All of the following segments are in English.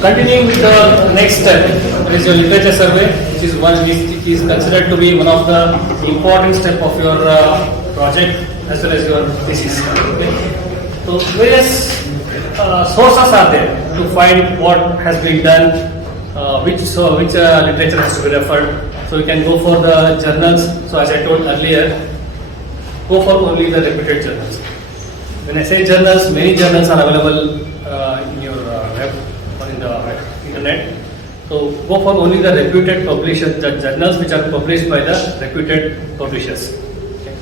Continuing with the next step, there is your literature survey, which is considered to be one of the important step of your project as well as your thesis. Okay? So various sources are there to find what has been done, which literature has to be referred. So you can go for the journals. So as I told earlier, go for only the reputed journals. When I say journals, many journals are available in your web or in the internet. So go for only the reputed publishers, the journals which are published by the reputed publishers. Okay.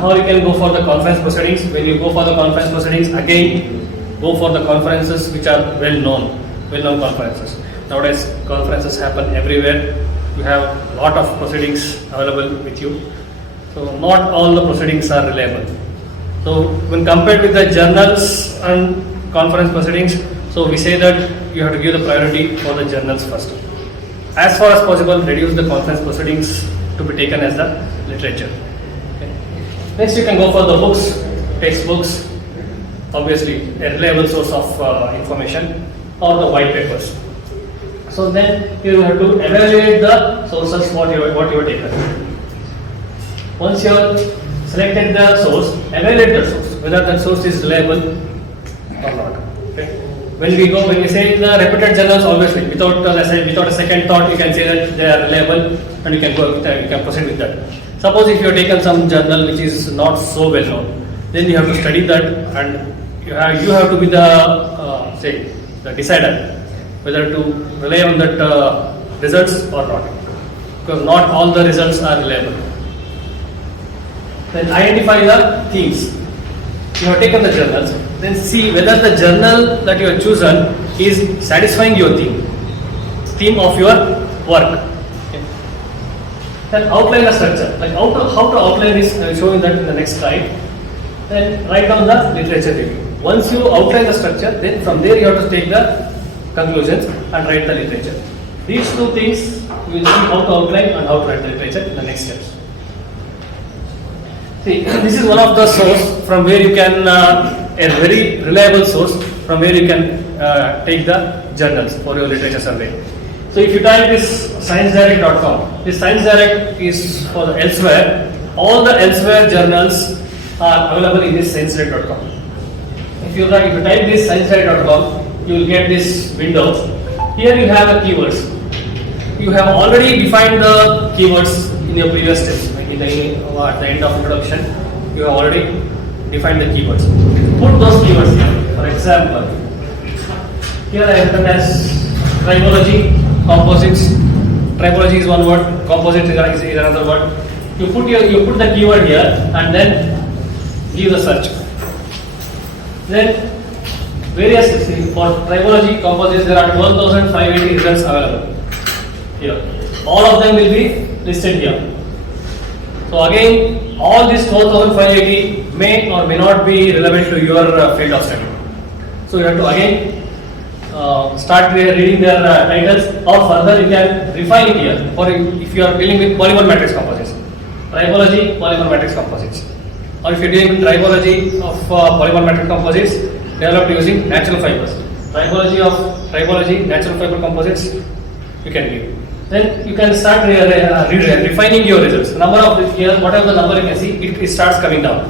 Or you can go for the conference proceedings. When you go for the conference proceedings, again go for the conferences which are well-known conferences. Nowadays conferences happen everywhere. You have a lot of proceedings available with you. So not all the proceedings are reliable. So when compared with the journals and conference proceedings, so we say that you have to give the priority for the journals first. As far as possible, reduce the conference proceedings to be taken as the literature. Okay. Next, you can go for the books, textbooks, obviously a reliable source of information, or the white papers. So then you have to evaluate the sources what you have taken. Once you have selected the source, evaluate the source, whether that source is reliable or not. Okay. When we say the reputed journals, obviously without a second thought, you can say that they are reliable, and you can proceed with that. Suppose if you have taken some journal which is not so well known, then you have to study that, and you have to be the decider whether to rely on that results or not, because not all the results are reliable. Then identify the themes. You have taken the journals, then see whether the journal that you have chosen is satisfying your theme of your work. Okay. Then outline the structure, like how to outline this. I will show you that in the next slide. Then write down the literature review. Once you outline the structure, then from there you have to take the conclusions and write the literature. These two things you will see how to outline and how to write the literature in the next steps. See, this is one of the source from where you can, a very reliable source from where you can take the journals for your literature survey. So if you type this sciencedirect.com, this ScienceDirect is for the elsewhere. All the elsewhere journals are available in this sciencedirect.com. If you type this sciencedirect.com, you will get this window. Here you have the keywords. You have already defined the keywords in your previous steps. At the end of introduction, you have already defined the keywords. Put those keywords here. For example, here I have written as tribology, composites. Tribology is one word, composites is another word. You put the keyword here and then give the search. Then various for tribology, composites, there are 12,580 results available here. All of them will be listed here. So again, all these 12,580 may or may not be relevant to your field of study. So you have to again start reading their titles, or further you can refine it here. For if you are dealing with polymer matrix composites, tribology, polymer matrix composites, or if you are dealing with tribology of polymer matrix composites developed using natural fibers, tribology, natural fiber composites, you can give. Then you can start refining your results. The number of here, whatever the number you can see, it starts coming down.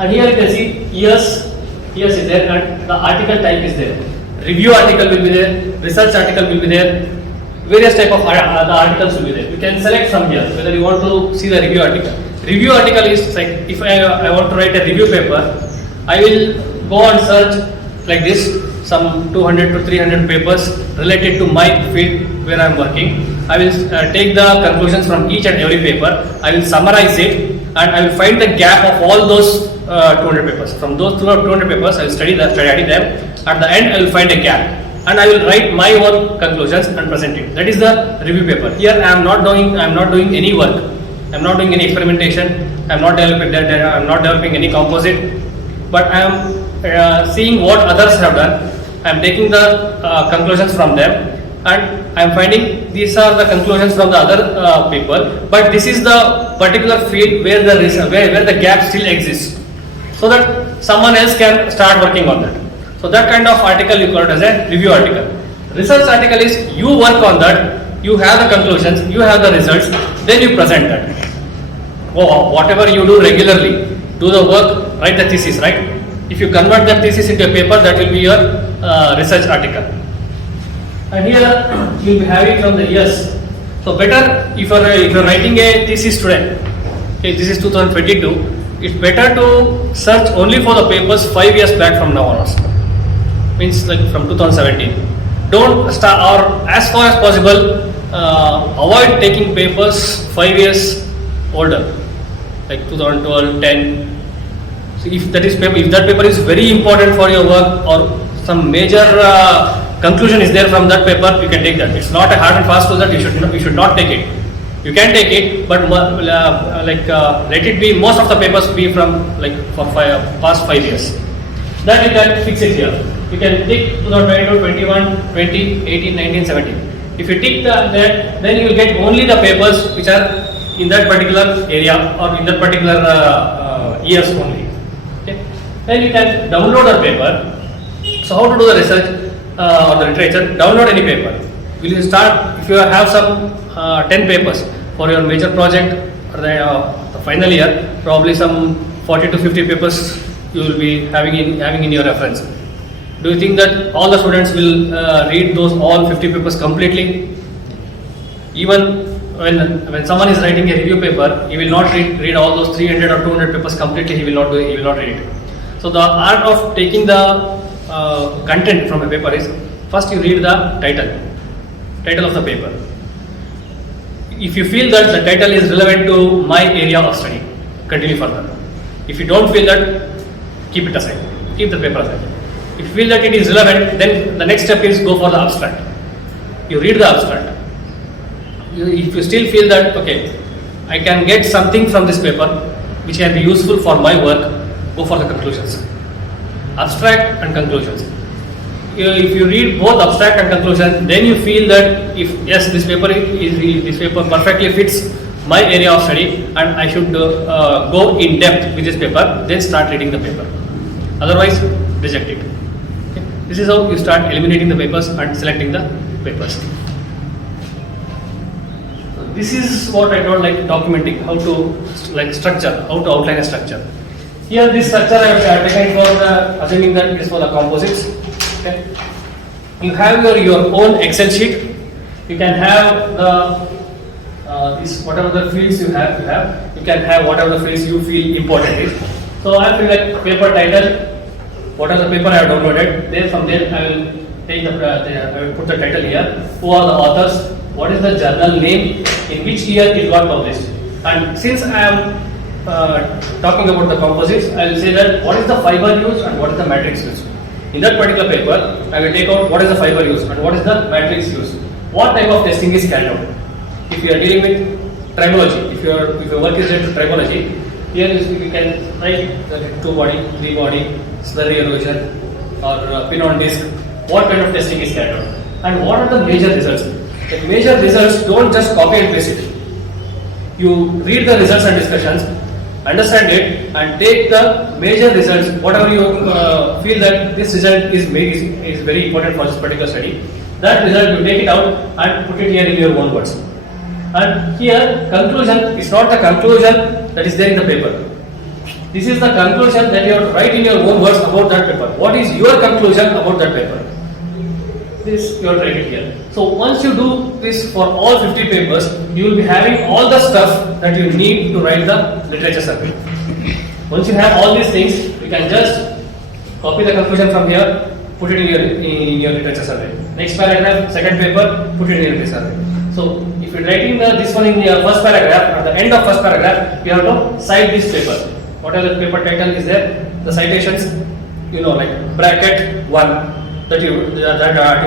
And here you can see years is there, and the article type is there. Review article will be there, research article will be there, various type of the articles will be there. You can select from here whether you want to see the review article. Review article is like if I want to write a review paper, I will go and search like this. Some 200 to 300 papers related to my field where I am working. I will take the conclusions from each and every paper. I will summarize it, and I will find the gap of all those 200 papers. From those 200 papers, I will study them. At the end, I will find a gap, and I will write my own conclusions and present it. That is the review paper. Here, I am not doing any work. I am not doing any experimentation. I am not developing any composite, but I am seeing what others have done. I am taking the conclusions from them, and I am finding these are the conclusions from the other people, but this is the particular field where the gap still exists, so that someone else can start working on that. So that kind of article you call it as a review article. Research article is you work on that, you have the conclusions, you have the results, then you present that. Whatever you do regularly, do the work, write the thesis, right? If you convert that thesis into a paper, that will be your research article. And here you will be having from the years. So better if you are writing a thesis today, okay, this is 2022. It's better to search only for the papers 5 years back from now onwards. Means like from 2017. Don't start, or as far as possible, avoid taking papers 5 years older, like 2012, 10. So if that paper is very important for your work, or some major conclusion is there from that paper, you can take that. It's not a hard and fast rule that you should not take it. You can take it, but let it be, most of the papers be from for past 5 years. Then you can fix it here. You can tick 2022, 21, 20, 18, 19, 17. If you tick that, then you will get only the papers which are in that particular area or in that particular years only. Okay. Then you can download the paper. So how to do the research or the literature? Download any paper. Will you start, if you have some 10 papers for your major project or the final year, probably some 40 to 50 papers you will be having in your reference. Do you think that all the students will read those all 50 papers completely? Even when someone is writing a review paper, he will not read all those 300 or 200 papers completely. He will not read it. So the art of taking the content from a paper is, first you read the title of the paper. If you feel that the title is relevant to my area of study, continue further. If you don't feel that, keep it aside. Keep the paper aside. If you feel that it is relevant, then the next step is go for the abstract. You read the abstract. If you still feel that, okay, I can get something from this paper which can be useful for my work, go for the conclusions. Abstract and conclusions. If you read both abstract and conclusion, then you feel that if yes, this paper perfectly fits my area of study and I should go in depth with this paper, then start reading the paper. Otherwise, reject it. Okay. This is how you start eliminating the papers and selecting the papers. So this is what I told, documenting, how to structure, how to outline a structure. Here this structure I have taken for assuming that it is for the composites. Okay. You have your own Excel sheet. You can have the whatever the fields you have. You can have whatever the fields you feel important is. So I feel like paper title. Whatever the paper I have downloaded, then from there I will take I will put the title here. Who are the authors? What is the journal name? In which year it got published? And since I am talking about the composites, I will say that what is the fiber used and what is the matrix used. In that particular paper, I will take out what is the fiber used and what is the matrix used. What type of testing is carried out. If you are dealing with tribology, if your work is related to tribology, here you can write the 2-body, 3-body, slurry erosion or pin on disc. What kind of testing is carried out and what are the major results. The major results, don't just copy and paste it. You read the results and discussions, understand it and take the major results, whatever you feel that this result is very important for this particular study. That result you take it out and put it here in your own words. And here conclusion is not the conclusion that is there in the paper. This is the conclusion that you have to write in your own words about that paper. What is your conclusion about that paper? This you have to write it here. So once you do this for all 50 papers, you will be having all the stuff that you need to write the literature survey. Once you have all these things, you can just copy the conclusion from here, put it in your literature survey. Next paragraph, second paper, put it in your literature survey. So if you're writing this one in your first paragraph, at the end of first paragraph, you have to cite this paper. Whatever the paper title is there, the citations, like bracket 1 that you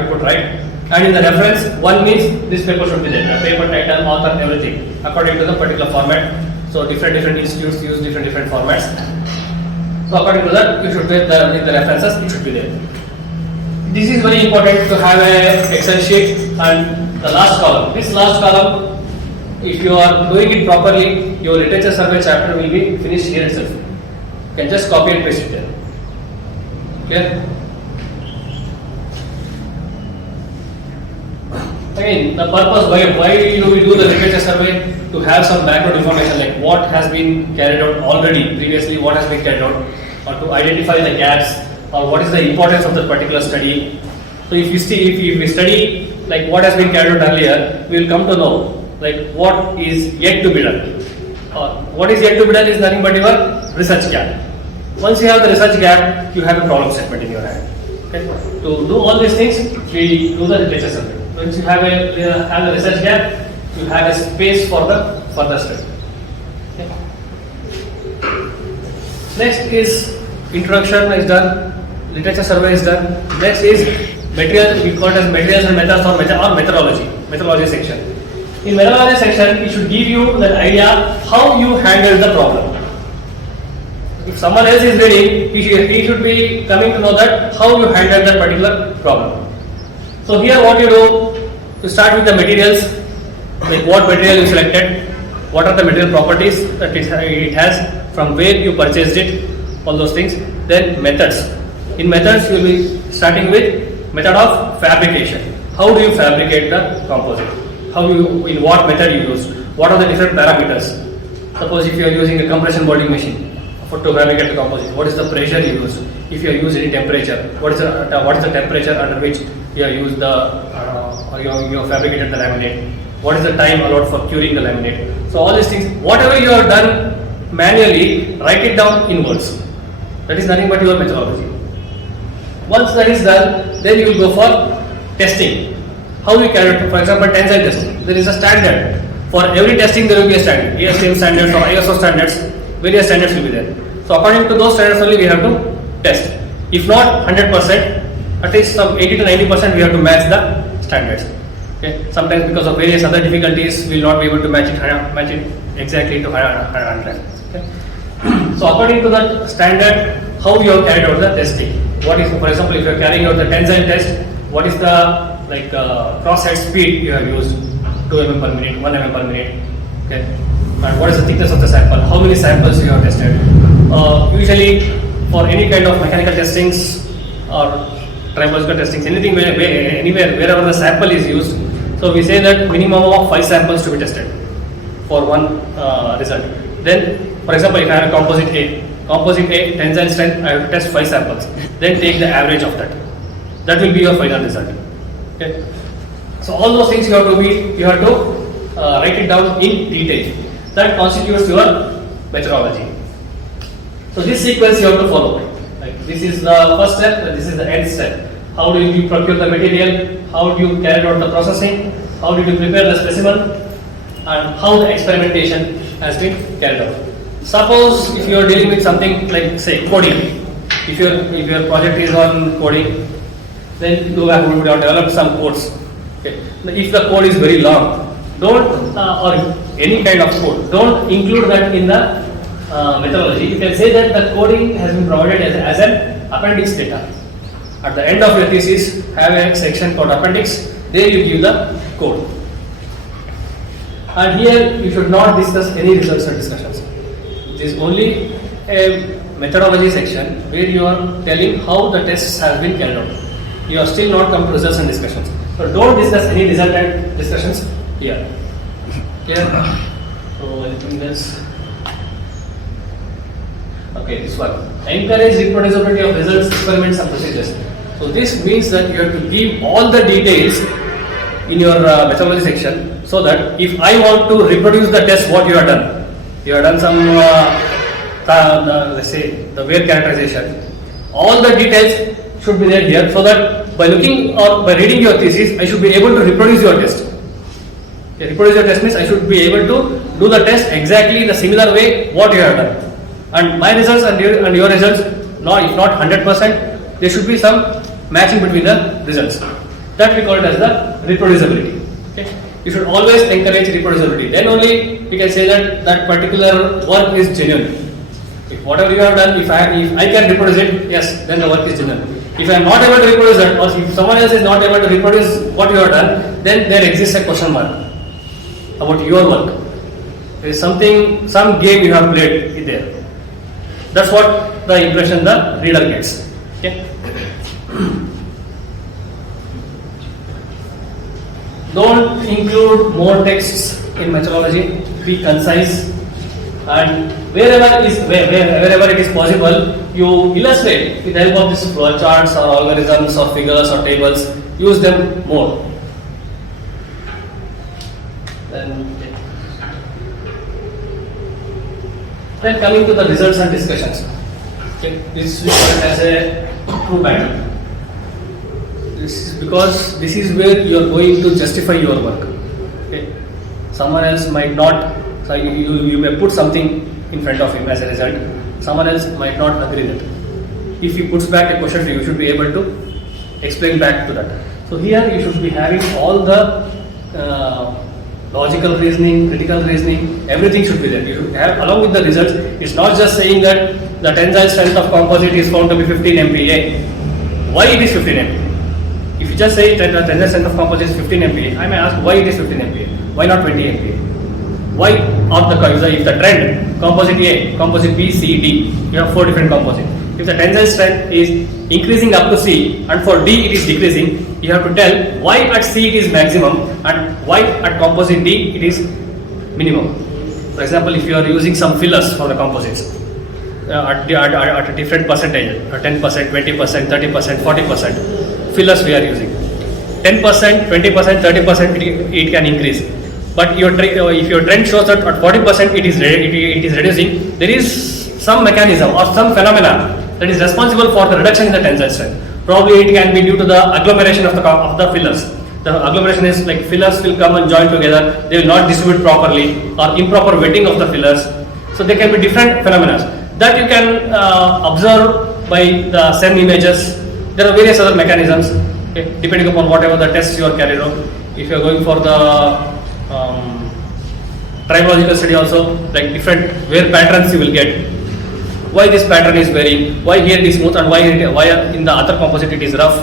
put, right? And in the reference, 1 means this paper should be there. The paper title, author, everything according to the particular format. So different institutes use different formats. So according to that, you should get the references. It should be there. This is very important to have a Excel sheet. And the last column. This last column, if you are doing it properly, your literature survey chapter will be finished here itself. You can just copy and paste it there. Clear? Again, the purpose why do we do the literature survey? To have some background information like what has been carried out already previously, what has been carried out, or to identify the gaps, or what is the importance of the particular study. So if we study like what has been carried out earlier, we will come to know like what is yet to be done. What is yet to be done is nothing but your research gap. Once you have the research gap, you have a problem statement in your hand. Okay? To do all these things, we do the literature survey. Once you have a research gap, you have a space for the further study. Okay. Next is introduction is done, literature survey is done. Next is material, we call it as materials and methods or methodology section. In methodology section, it should give you the idea how you handle the problem. If someone else is reading, he should be coming to know that how you handle that particular problem. So here what you do, you start with the materials, like what material you selected, what are the material properties that it has, from where you purchased it, all those things. Then methods. In methods you will be starting with method of fabrication. How do you fabricate the composite? In what method you use? What are the different parameters? Suppose if you are using a compression molding machine to fabricate the composite, what is the pressure you use? If you use any temperature, what is the temperature under which you have used you have fabricated the laminate? What is the time allowed for curing the laminate? So all these things, whatever you have done manually, write it down in words. That is nothing but your methodology. Once that is done, then you will go for testing. How we carry it? For example, tensile testing. There is a standard. For every testing there will be a standard. ASTM standards or ISO standards, various standards will be there. So according to those standards only we have to test. If not 100%, at least some 80 to 90% we have to match the standards. Okay. Sometimes because of various other difficulties we will not be able to match it exactly to 100%. Okay. So according to that standard, how you have carried out the testing? What is, for example, if you are carrying out the tensile test, what is the cross-head speed you have used? 2 mm per minute, 1 mm per minute. Okay. And what is the thickness of the sample? How many samples you have tested? Usually for any kind of mechanical testings or tribological testings, anything anywhere wherever the sample is used, so we say that minimum of 5 samples to be tested for one result. Then, for example, if I have a composite A, tensile strength, I have to test 5 samples. Then take the average of that. That will be your final result. Okay. So all those things you have to write it down in detail. That constitutes your methodology. So this sequence you have to follow. Like this is the first step, and this is the end step. How do you procure the material? How do you carry out the processing? How did you prepare the specimen? And how the experimentation has been carried out. Suppose if you are dealing with something like say coding, if your project is on coding, then you have developed some codes. Okay. If the code is very long, don't or any kind of code, don't include that in the methodology. You can say that the coding has been provided as an appendix data. At the end of your thesis, have a section called appendix. There you give the code. And here you should not discuss any results or discussions. It is only a methodology section where you are telling how the tests have been carried out. You are still not come to results and discussions. So don't discuss any result and discussions here. Clear? So anything else? Okay, this one. Encourage reproducibility of results, experiments and procedures. So this means that you have to give all the details in your methodology section, so that if I want to reproduce the test what you have done some let's say the wear characterization, all the details should be there here, so that by looking or by reading your thesis I should be able to reproduce your test. Okay, reproduce your test means I should be able to do the test exactly in a similar way what you have done, and my results and your results, if not 100%, there should be some matching between the results. That we call it as the reproducibility. Okay. You should always encourage reproducibility. Then only we can say that that particular work is genuine. If whatever you have done, if I can reproduce it, yes, then the work is genuine. If I am not able to reproduce it, or if someone else is not able to reproduce what you have done, then there exists a question mark about your work. There is some game you have played there. That's what the impression the reader gets. Okay. Don't include more texts in methodology. Be concise, and wherever it is possible, you illustrate with the help of these flow charts or algorithms or figures or tables. Use them more. Then coming to the results and discussions. Okay, this is called as a true battle. This is because this is where you are going to justify your work. Okay, someone else might not. So you may put something in front of him as a result. Someone else might not agree with it. If he puts back a question to you, you should be able to explain back to that. So here you should be having all the logical reasoning, critical reasoning, everything should be there. You should have along with the results. It's not just saying that the tensile strength of composite is found to be 15 MPa. Why it is 15 MPa? If you just say that the tensile strength of composite is 15 MPa, I may ask why it is 15 MPa? Why not 20 MPa? Why of the if the trend composite A, composite B, C, D, you have 4 different composites. If the tensile strength is increasing up to C and for D it is decreasing, you have to tell why at C it is maximum and why at composite D it is minimum. For example, if you are using some fillers for the composites at a different percentage, 10%, 20%, 30%, 40%, fillers we are using. 10%, 20%, 30% it can increase. But if your trend shows that at 40% it is reducing, there is some mechanism or some phenomena that is responsible for the reduction in the tensile strength. Probably it can be due to the agglomeration of the fillers. The agglomeration is like fillers will come and join together, they will not distribute properly, or improper wetting of the fillers. So there can be different phenomena that you can observe by the SEM images. There are various other mechanisms, okay, depending upon whatever the tests you are carried out. If you are going for the tribological study also, like different wear patterns you will get. Why this pattern is varying, why here it is smooth and why in the other composite it is rough.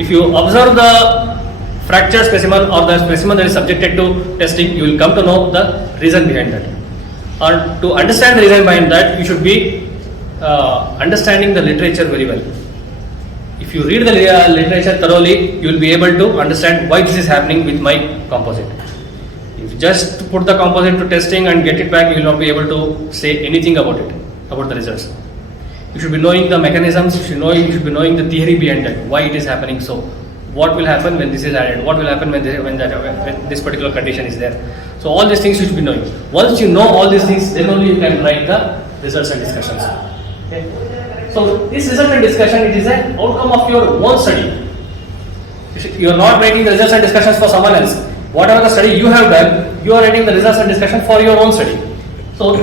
If you observe the fractured specimen or the specimen that is subjected to testing, you will come to know the reason behind that. And to understand the reason behind that, you should be understanding the literature very well. If you read the literature thoroughly, you will be able to understand why this is happening with my composite. If you just put the composite to testing and get it back, you will not be able to say anything about it, about the results. You should be knowing the mechanisms, you should be knowing the theory behind that, why it is happening so. What will happen when this is added? What will happen when this particular condition is there? So all these things you should be knowing. Once you know all these things, then only you can write the results and discussions. Okay. So this result and discussion, it is an outcome of your own study. You are not writing the results and discussions for someone else. Whatever the study you have done, you are writing the results and discussion for your own study. So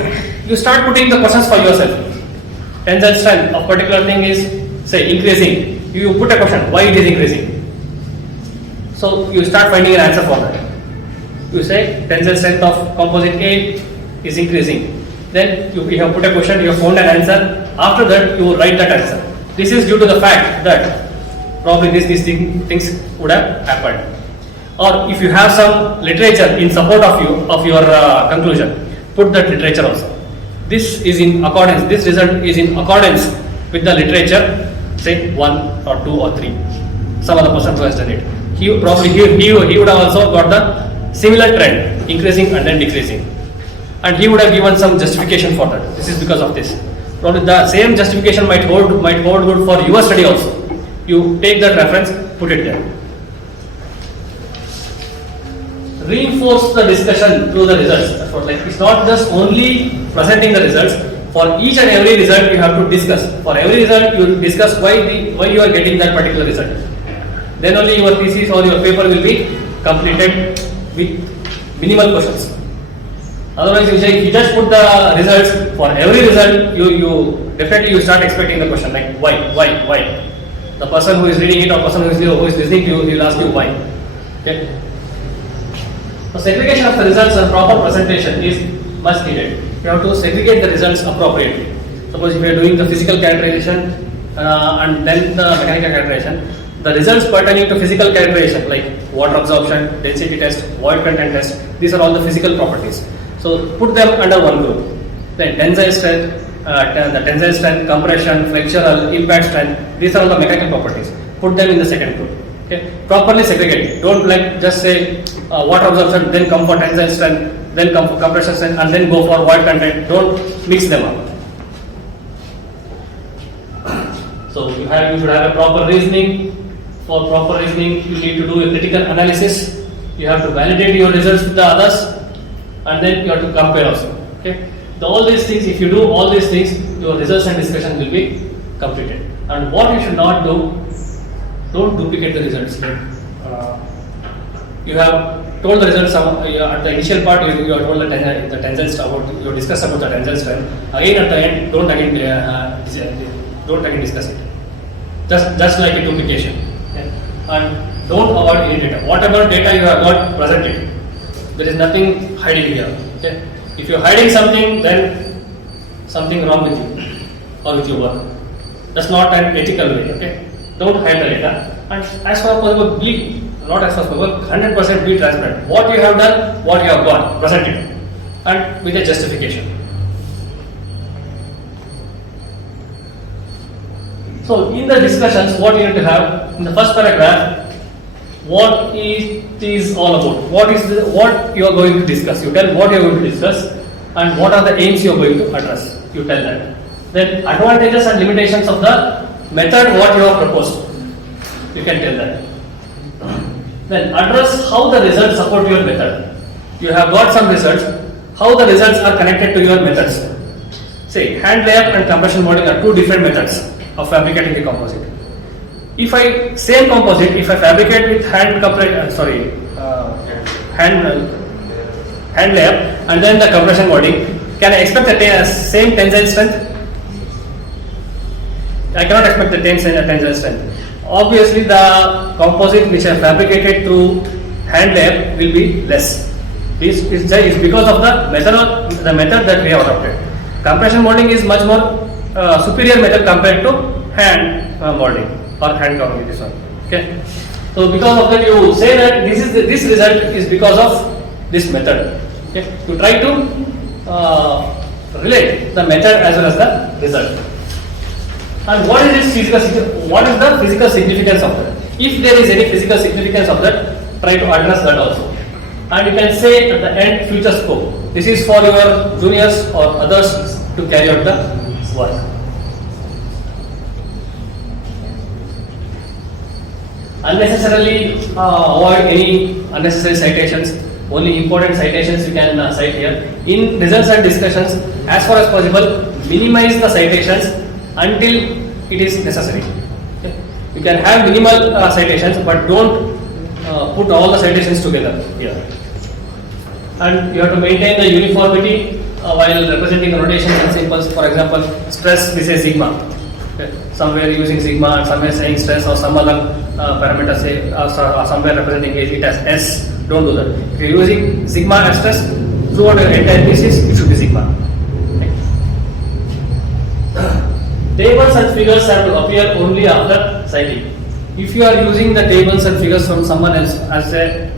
you start putting the questions for yourself. Tensile strength of particular thing is say increasing. You put a question, why it is increasing? So you start finding an answer for that. You say tensile strength of composite A is increasing. Then you have put a question, you have found an answer. After that, you write that answer. This is due to the fact that probably these things would have happened. Or if you have some literature in support of your conclusion, put that literature also. This is in accordance. This result is in accordance with the literature. Say 1 or 2 or 3. Some other person who has done it. He would have also got the similar trend, increasing and then decreasing, and he would have given some justification for that. This is because of this. Probably the same justification might hold good for your study also. You take that reference, put it there. Reinforce the discussion through the results. Like it's not just only presenting the results. For each and every result, you have to discuss. For every result, you discuss why you are getting that particular result. Then only your thesis or your paper will be completed with minimal questions. Otherwise, if you just put the results for every result, you definitely start expecting the question like why. The person who is reading it or person who is listening to you, he will ask you why. Okay. So segregation of the results and proper presentation is much needed. You have to segregate the results appropriately. Suppose if you are doing the physical characterization and then the mechanical characterization, the results pertaining to physical characterization like water absorption, density test, void content test, these are all the physical properties. So put them under one group. Then tensile strength, compression, flexural, impact strength, these are all the mechanical properties. Put them in the second group. Okay, properly segregate. Don't like just say water absorption, then come for tensile strength, then come for compression strength, and then go for void content. Don't mix them up. So you should have a proper reasoning. For proper reasoning, you need to do a critical analysis. You have to validate your results with the others, and then you have to compare also. Okay, all these things. If you do all these things, your results and discussion will be completed. And what you should not do, don't duplicate the results. You have told the results at the initial part. You have told the tensile about you discussed about the tensile strength. Again at the end, don't again discuss it. Just like a duplication. Okay? And don't avoid any data. Whatever data you have got, present it. There is nothing hiding here. Okay? If you are hiding something, then something wrong with you or with your work. That's not an ethical way. Okay? Don't hide the data, and as far as possible, not as far as possible, 100% be transparent. What you have done, what you have got, present it, and with a justification. So, in the discussions, what you need to have in the first paragraph, what it is all about. What you are going to discuss. You tell what you are going to discuss, and what are the aims you are going to address. You tell that. Then advantages and limitations of the method what you have proposed. You can tell that. Then address how the results support your method. You have got some results. How the results are connected to your methods. Say hand layup and compression molding are two different methods of fabricating the composite. If I fabricate with hand layup and then the compression molding, can I expect the same tensile strength? I cannot expect the tensile strength. Obviously, the composite which I fabricated through hand layup will be less. This is because of the method that we have adopted. Compression molding is much more superior method compared to hand molding or hand covering. This one. Okay. So because of that, you say that this result is because of this method. Okay. You try to relate the method as well as the result. And what is the physical significance of that? If there is any physical significance of that, try to address that also. And you can say at the end, future scope. This is for your juniors or others to carry out the work. Unnecessarily avoid any unnecessary citations. Only important citations you can cite here. In results and discussions, as far as possible, minimize the citations until it is necessary. Okay. You can have minimal citations, but don't put all the citations together here. And you have to maintain the uniformity while representing the notations and symbols. For example, stress, we say sigma. Okay. Somewhere using sigma and somewhere saying stress, or some other parameter say somewhere representing it as S. Don't do that. If you are using sigma as stress throughout your entire thesis, it should be sigma. Okay. Tables and figures have to appear only after citing. If you are using the tables and figures from someone else as a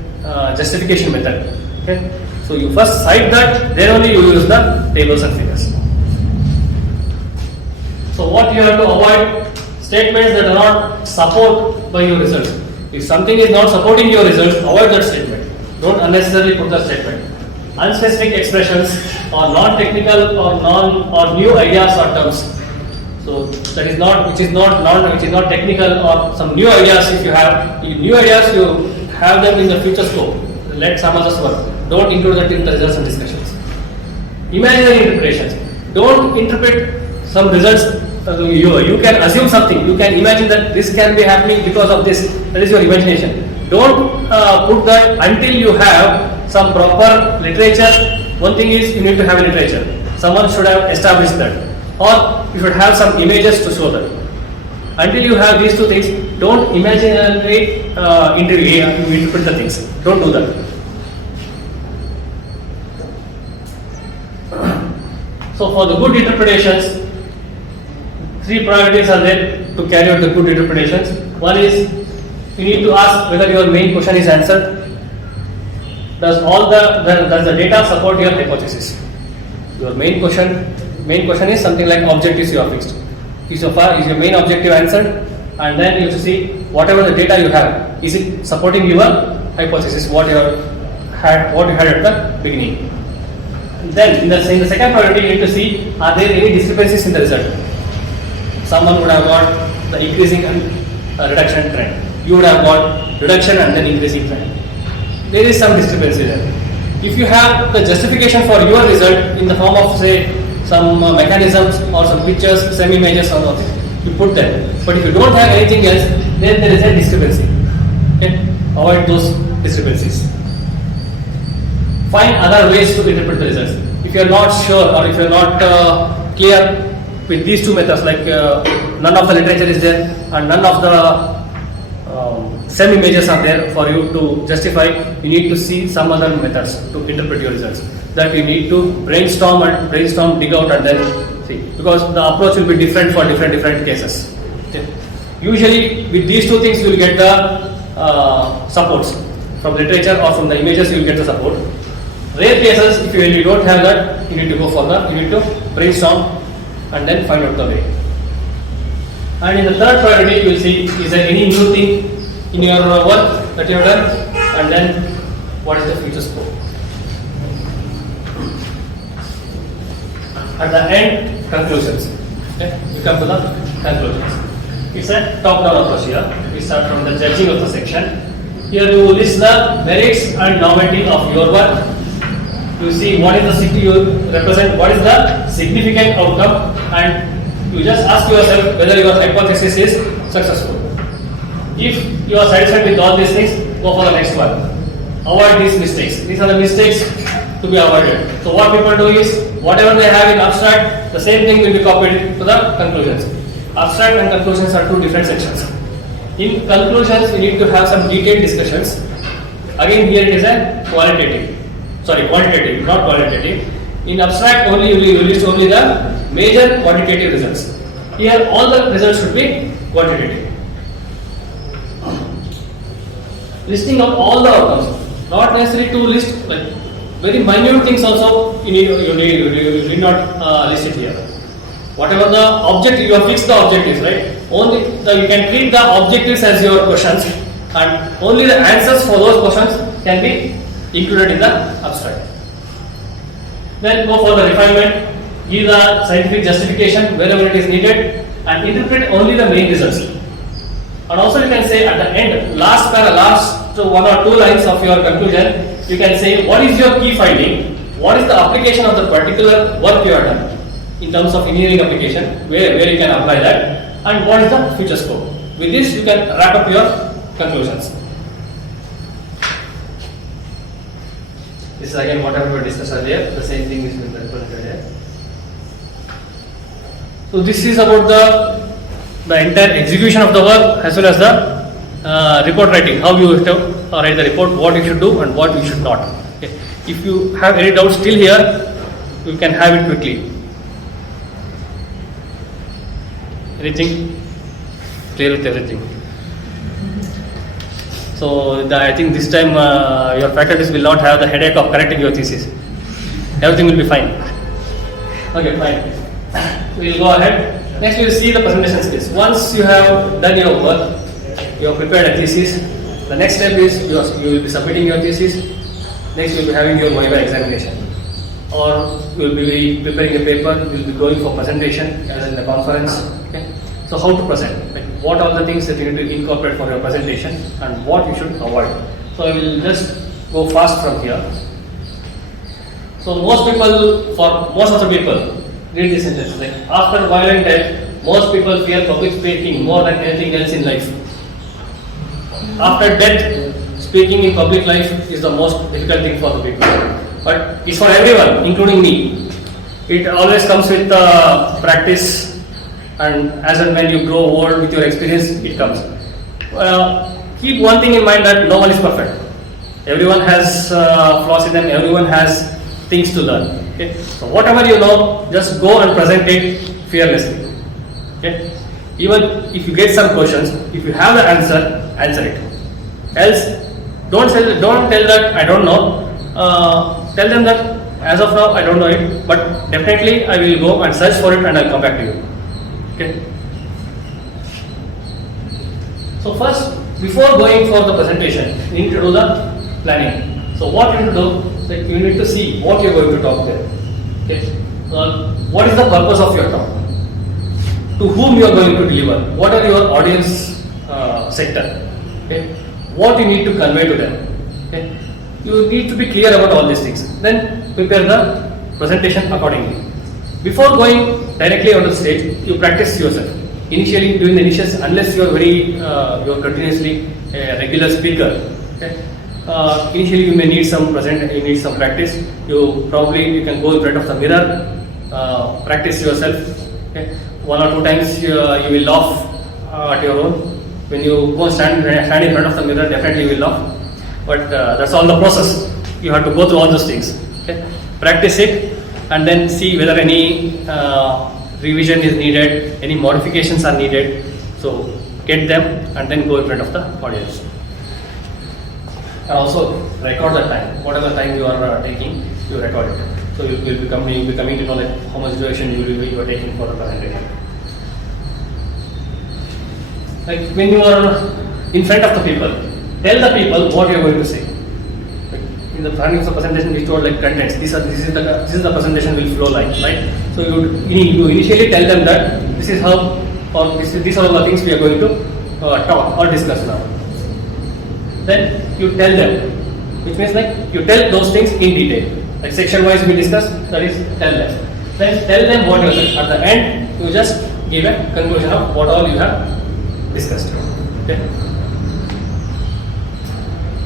justification method, okay, so you first cite that, then only you use the tables and figures. So what you have to avoid, statements that are not supported by your results. If something is not supporting your results, avoid that statement. Don't unnecessarily put the statement. Unspecific expressions or non-technical or new ideas or terms. So that is not which is not technical, or some new ideas. If you have new ideas, you have them in the future scope. Let some others work. Don't include that in the results and discussions. Imaginary interpretations. Don't interpret some results. You can assume something. You can imagine that this can be happening because of this. That is your imagination. Don't put that until you have some proper literature. One thing is you need to have a literature. Someone should have established that, or you should have some images to show that. Until you have these two things, don't imaginarily interpret the things. Don't do that. So for the good interpretations, three priorities are there to carry out the good interpretations. One is you need to ask whether your main question is answered. Does the data support your hypothesis? Your main question is something like objectives you have fixed. Is your main objective answered? and then you have to see whatever the data you have, is it supporting your hypothesis, what you had at the beginning. Then in the second priority, you need to see, are there any discrepancies in the result? Someone would have got the increasing and reduction trend. You would have got reduction and then increasing trend. There is some discrepancy there. If you have the justification for your result in the form of, say, some mechanisms or some pictures, semi-images or something, you put them. But if you don't have anything else, then there is a discrepancy. Okay? Avoid those discrepancies. Find other ways to interpret the results. If you are not sure or if you are not clear with these two methods, like none of the literature is there and none of the semi-images are there for you to justify, you need to see some other methods to interpret your results. That you need to brainstorm, dig out and then see. Because the approach will be different for different cases. Okay. Usually with these two things you will get the supports. From literature or from the images you will get the support. Rare cases, if you don't have that, you need to brainstorm and then find out the way. And in the third priority, you will see, is there any new thing in your work that you have done, and then what is the future scope. At the end, conclusions. Okay, we come to the conclusions. It's a top-down approach here. We start from the judging of the section. Here you list the merits and novelty of your work. You see what is the you represent, what is the significant outcome, and you just ask yourself whether your hypothesis is successful. If you are satisfied with all these things, go for the next one. Avoid these mistakes. These are the mistakes to be avoided. So what people do is, whatever they have in abstract, the same thing will be copied to the conclusions. Abstract and conclusions are two different sections. In conclusions, you need to have some detailed discussions. Again, here it is a quantitative, not qualitative. In abstract only, you will list only the major quantitative results. Here, all the results should be quantitative. Listing of all the outcomes, not necessary to list like very minute things also. You need not list it here. Whatever the objective, you have fixed the objectives, right? Only you can treat the objectives as your questions, and only the answers for those questions can be included in the abstract. Then go for the refinement, give the scientific justification wherever it is needed, and interpret only the main results. And also you can say at the end, last 1 or 2 lines of your conclusion, you can say what is your key finding, what is the application of the particular work you have done in terms of engineering application, where you can apply that, and what is the future scope. With this you can wrap up your conclusions. This is again whatever we discussed earlier, the same thing is being represented here. So this is about the entire execution of the work as well as the report writing, how you have to write the report, what you should do and what you should not. Okay. If you have any doubts still here, you can have it quickly. Anything? Clear with everything. So I think this time your faculties will not have the headache of correcting your thesis. Everything will be fine. Okay, fine. We will go ahead. Next we will see the presentation skills. Once you have done your work, you have prepared a thesis, the next step is you will be submitting your thesis. Next you will be having your Viva examination. Or you will be preparing a paper, you will be going for presentation as in a conference. Okay? So how to present? Like what are the things that you need to incorporate for your presentation and what you should avoid. So I will just go fast from here. So most of the people read this sentence. Like after violent death, most people fear public speaking more than anything else in life. After death, speaking in public life is the most difficult thing for the people. But it's for everyone, including me. It always comes with practice, and as and when you grow old with your experience, it comes. Keep one thing in mind, that no one is perfect. Everyone has flaws in them, everyone has things to learn. Okay? So whatever you know, just go and present it fearlessly. Okay? Even if you get some questions, if you have the answer, answer it. Else, don't tell that I don't know. Tell them that as of now I don't know it, but definitely I will go and search for it and I'll come back to you. Okay. So first, before going for the presentation, you need to do the planning. So what you need to do, like you need to see what you're going to talk there. Okay. What is the purpose of your talk? To whom you are going to deliver? What are your audience sector? Okay. What you need to convey to them? Okay. You need to be clear about all these things. Then prepare the presentation accordingly. Before going directly on the stage, you practice yourself. Initially, during the initials, unless you are you're continuously a regular speaker. Okay. Initially, you may need some practice. You can go in front of the mirror, practice yourself. Okay. 1 or 2 times you will laugh at your own. When you go stand in front of the mirror, definitely you will laugh. But that's all the process. You have to go through all those things. Okay. Practice it and then see whether any revision is needed, any modifications are needed. So get them and then go in front of the audience. And also record the time. Whatever time you are taking, you record it. So you'll be coming to know like how much duration you are taking for the presentation. Like when you are in front of the people, tell the people what you are going to say. Like in the planning of the presentation, we told like contents. This is the presentation will flow like, right? So you initially tell them that this is how, or these are all the things we are going to talk or discuss now. Then you tell them, which means like you tell those things in detail. Like section wise we discuss, that is tell them. Then tell them what you said. At the end, you just give a conclusion of what all you have discussed. Okay.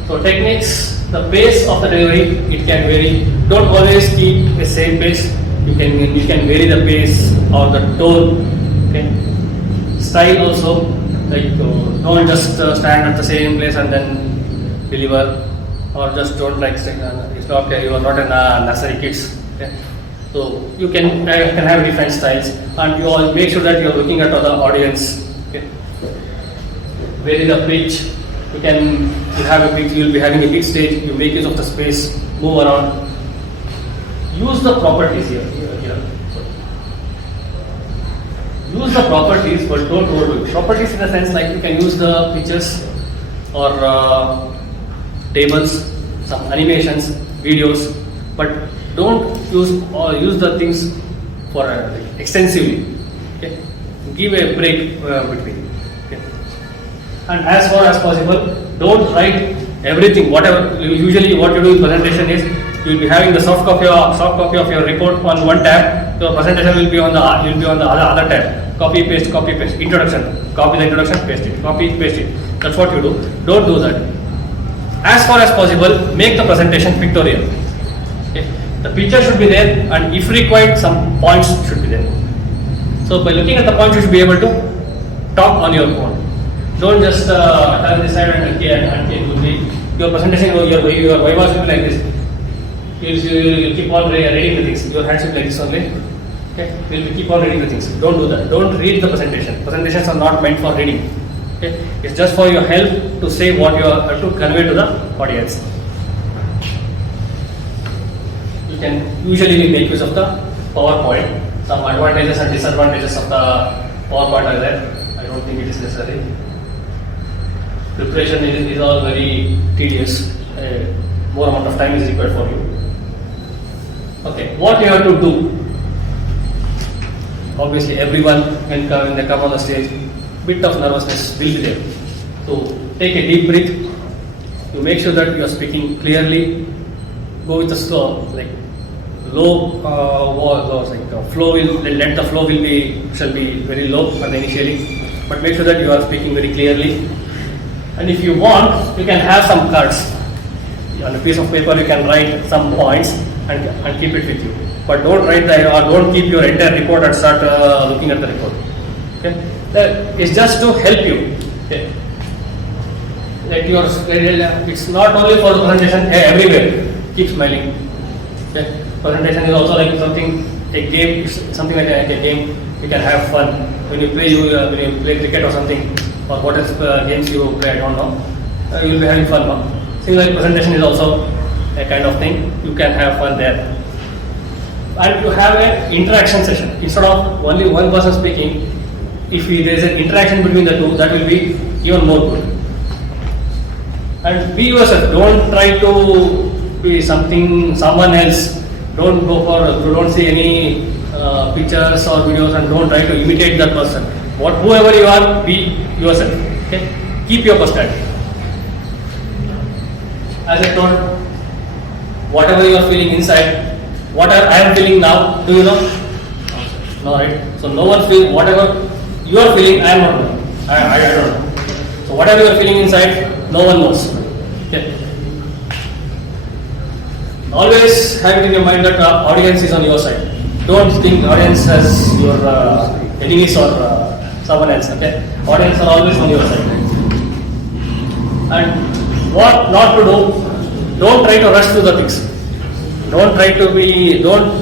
So techniques, the pace of the delivery, it can vary. Don't always keep the same pace. You can vary the pace or the tone. Okay. Style also, like don't just stand at the same place and then deliver, or just don't like it's not you are not a nursery kids. Okay. So you can have different styles, and you all make sure that you are looking at the audience. Okay. Vary the pitch. You have a pitch. You will be having a big stage. You make use of the space. Move around. Use the properties here. So, use the properties, but don't overdo it. Properties in the sense like you can use the pictures or tables, some animations, videos, but don't use the things for extensively. Okay. Give a break between. Okay. And as far as possible, don't write everything. Whatever usually what you do in presentation is you will be having the soft copy of your report on one tab. Your presentation will be on the other tab. Copy paste. Introduction. Copy the introduction, paste it. Copy, paste it. That's what you do. Don't do that. As far as possible, make the presentation pictorial. Okay. The picture should be there, and if required, some points should be there. So by looking at the points, you should be able to talk on your own. Don't just turn this side and your presentation, your Vishwas will be like this. You'll keep on reading the things. Your hands will be like this only. Okay, you'll keep on reading the things. Don't do that. Don't read the presentation. Presentations are not meant for reading. Okay, it's just for your help to say what you are to convey to the audience. You can usually make use of the PowerPoint. Some advantages and disadvantages of the PowerPoint are there. I don't think it is necessary. Preparation is all very tedious. More amount of time is required for you. Okay, what you have to do? Obviously, everyone when they come on the stage, bit of nervousness will be there. So take a deep breath. You make sure that you are speaking clearly. Go with the slow, like low flow. Let the flow shall be very low initially, but make sure that you are speaking very clearly. And if you want, you can have some cards on a piece of paper. You can write some points and keep it with you. But don't write don't keep your entire report and start looking at the report. Okay, it's just to help you. Okay. It's not only for the presentation. Everywhere, keep smiling. Okay. Presentation is also like something a game. Something like a game. You can have fun when you play. When you play cricket or something, or what else games you play. I don't know. You will be having fun. No? Similar presentation is also a kind of thing. You can have fun there. And you have an interaction session. Instead of only one person speaking, if there is an interaction between the two, that will be even more good. And be yourself. Don't try to be someone else. Don't see any pictures or videos, and don't try to imitate that person. Whoever you are, be yourself. Okay? Keep your personality. As I told, whatever you are feeling inside, whatever I am feeling now, do you know? No, right? So no one feels whatever you are feeling, I am not knowing. I don't know. So whatever you are feeling inside, no one knows. Okay. Always have it in your mind that audience is on your side. Don't think audience as your enemies or someone else. Okay. Audience are always on your side. And what not to do? Don't try to rush through the things. Don't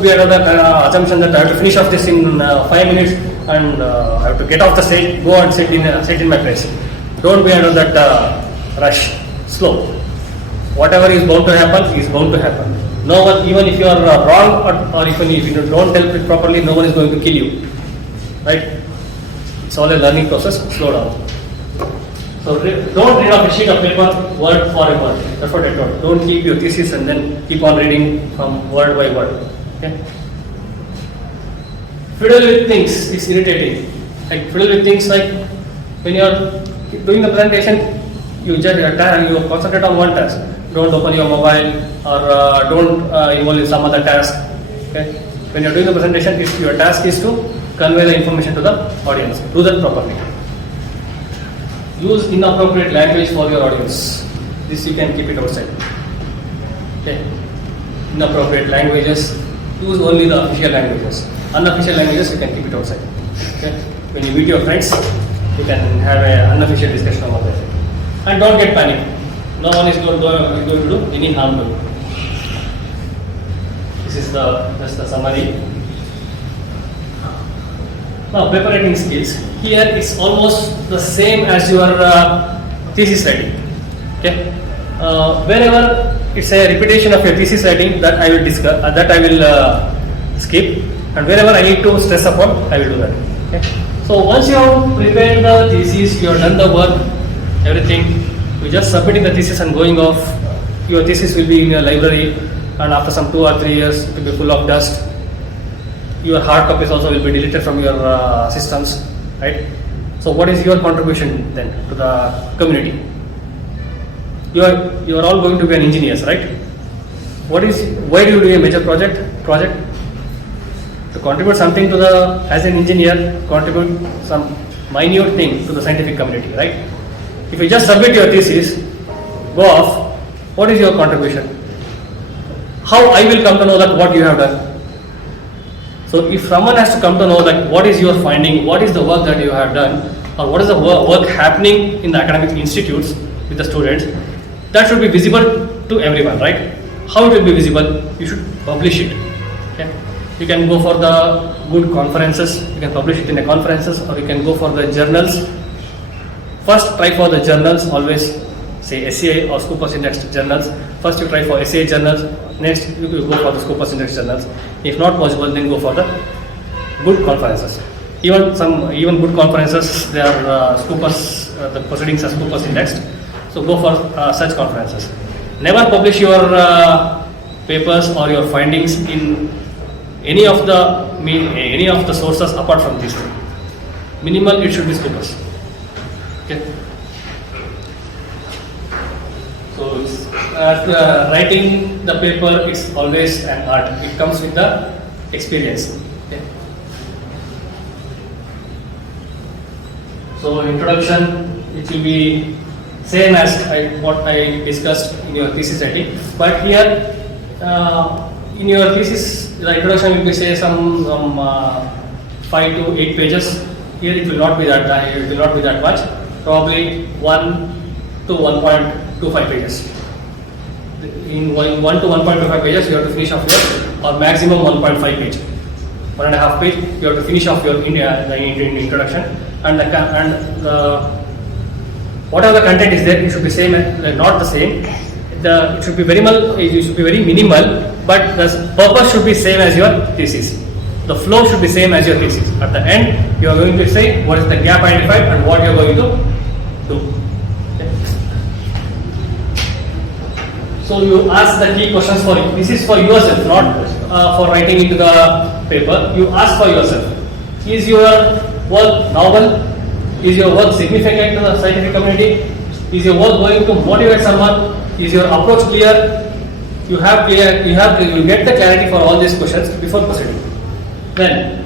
be under the assumption that I have to finish off this in 5 minutes and I have to get off the stage, go and sit in my place. Don't be under that rush. Slow. Whatever is bound to happen is bound to happen. No one, even if you are wrong or even if you don't tell it properly, no one is going to kill you. Right? It's all a learning process. Slow down. So don't read off a sheet of paper word for word. That's what I told. Don't keep your thesis and then keep on reading from word by word. Okay? Fiddle with things is irritating. Like fiddle with things like when you are doing the presentation, you concentrate on one task. Don't open your mobile or don't involve in some other task. Okay? When you are doing the presentation, if your task is to convey the information to the audience, do that properly. Use inappropriate language for your audience. This you can keep it outside. Okay. Inappropriate languages. Use only the official languages. Unofficial languages you can keep it outside. Okay. When you meet your friends, you can have an unofficial discussion about that. And don't get panic. No one is going to do any harm to you. This is just the summary. Now, paper writing skills. Here it's almost the same as your thesis writing. Okay. Wherever it's a repetition of your thesis writing, that I will discuss, that I will skip, and wherever I need to stress upon, I will do that. Okay. So once you have prepared the thesis, you have done the work, everything, you just submitting the thesis and going off. Your thesis will be in your library, and after some 2 or 3 years, it will be full of dust. Your hard copies also will be deleted from your systems, right? So what is your contribution then to the community? You are all going to be an engineers, right? Why do you do a major project? To contribute something to as an engineer, contribute some minute thing to the scientific community, right? If you just submit your thesis, go off, what is your contribution? How I will come to know that what you have done? So if someone has to come to know that what is your finding, what is the work that you have done, or what is the work happening in the academic institutes with the students, that should be visible to everyone, right? How it will be visible? You should publish it. Okay? You can go for the good conferences, you can publish it in the conferences, or you can go for the journals. First try for the journals, always say SCI or Scopus indexed journals. First you try for SCI journals, next you go for the Scopus indexed journals. If not possible, then go for the good conferences. Even good conferences, they are Scopus, the proceedings are Scopus indexed. So go for such conferences. Never publish your papers or your findings in any of the sources apart from this thing. Minimal, it should be Scopus. Okay. So writing the paper is always an art. It comes with the experience. Okay. So introduction, it will be same as what I discussed in your thesis writing. But here, in your thesis, the introduction will be say some 5 to 8 pages. Here it will not be that much. Probably 1 to 1.25 pages. In 1 to 1.25 pages, you have to finish off your, or maximum 1.5 page, 1.5 page. You have to finish off your the introduction, and whatever the content is there, it should be same, not the same. It should be very minimal, but the purpose should be same as your thesis. the flow should be same as your thesis. At the end, you are going to say what is the gap identified and what you are going to do. Okay. So you ask the key questions for you. This is for yourself, not for writing into the paper. You ask for yourself. Is your work novel? Is your work significant to the scientific community? Is your work going to motivate someone? Is your approach clear? You get the clarity for all these questions before proceeding. Then,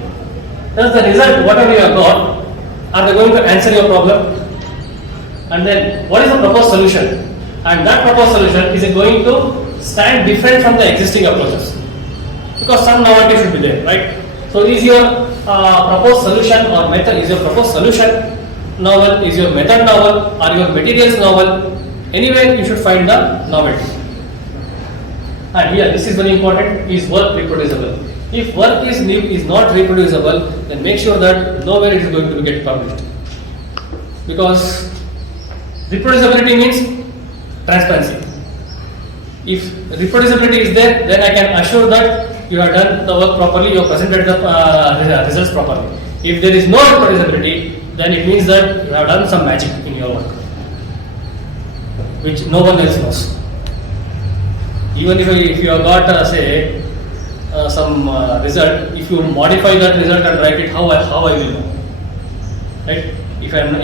does the result, whatever you have got, are they going to answer your problem? And then, what is the proposed solution? And that proposed solution, is it going to stand different from the existing approaches? Because some novelty should be there, right? So, is your proposed solution or method, is your proposed solution novel, is your method novel, are your materials novel? Anywhere you should find the novelty. And here, this is very important, is work reproducible? If work is not reproducible, then make sure that nowhere it is going to get published. Because reproducibility means transparency. If reproducibility is there, then I can assure that you have done the work properly, you have presented the results properly. If there is no reproducibility, then it means that you have done some magic in your work, which no one else knows. Even if you have got say some result, if you modify that result and write it, how I will know, right? If I am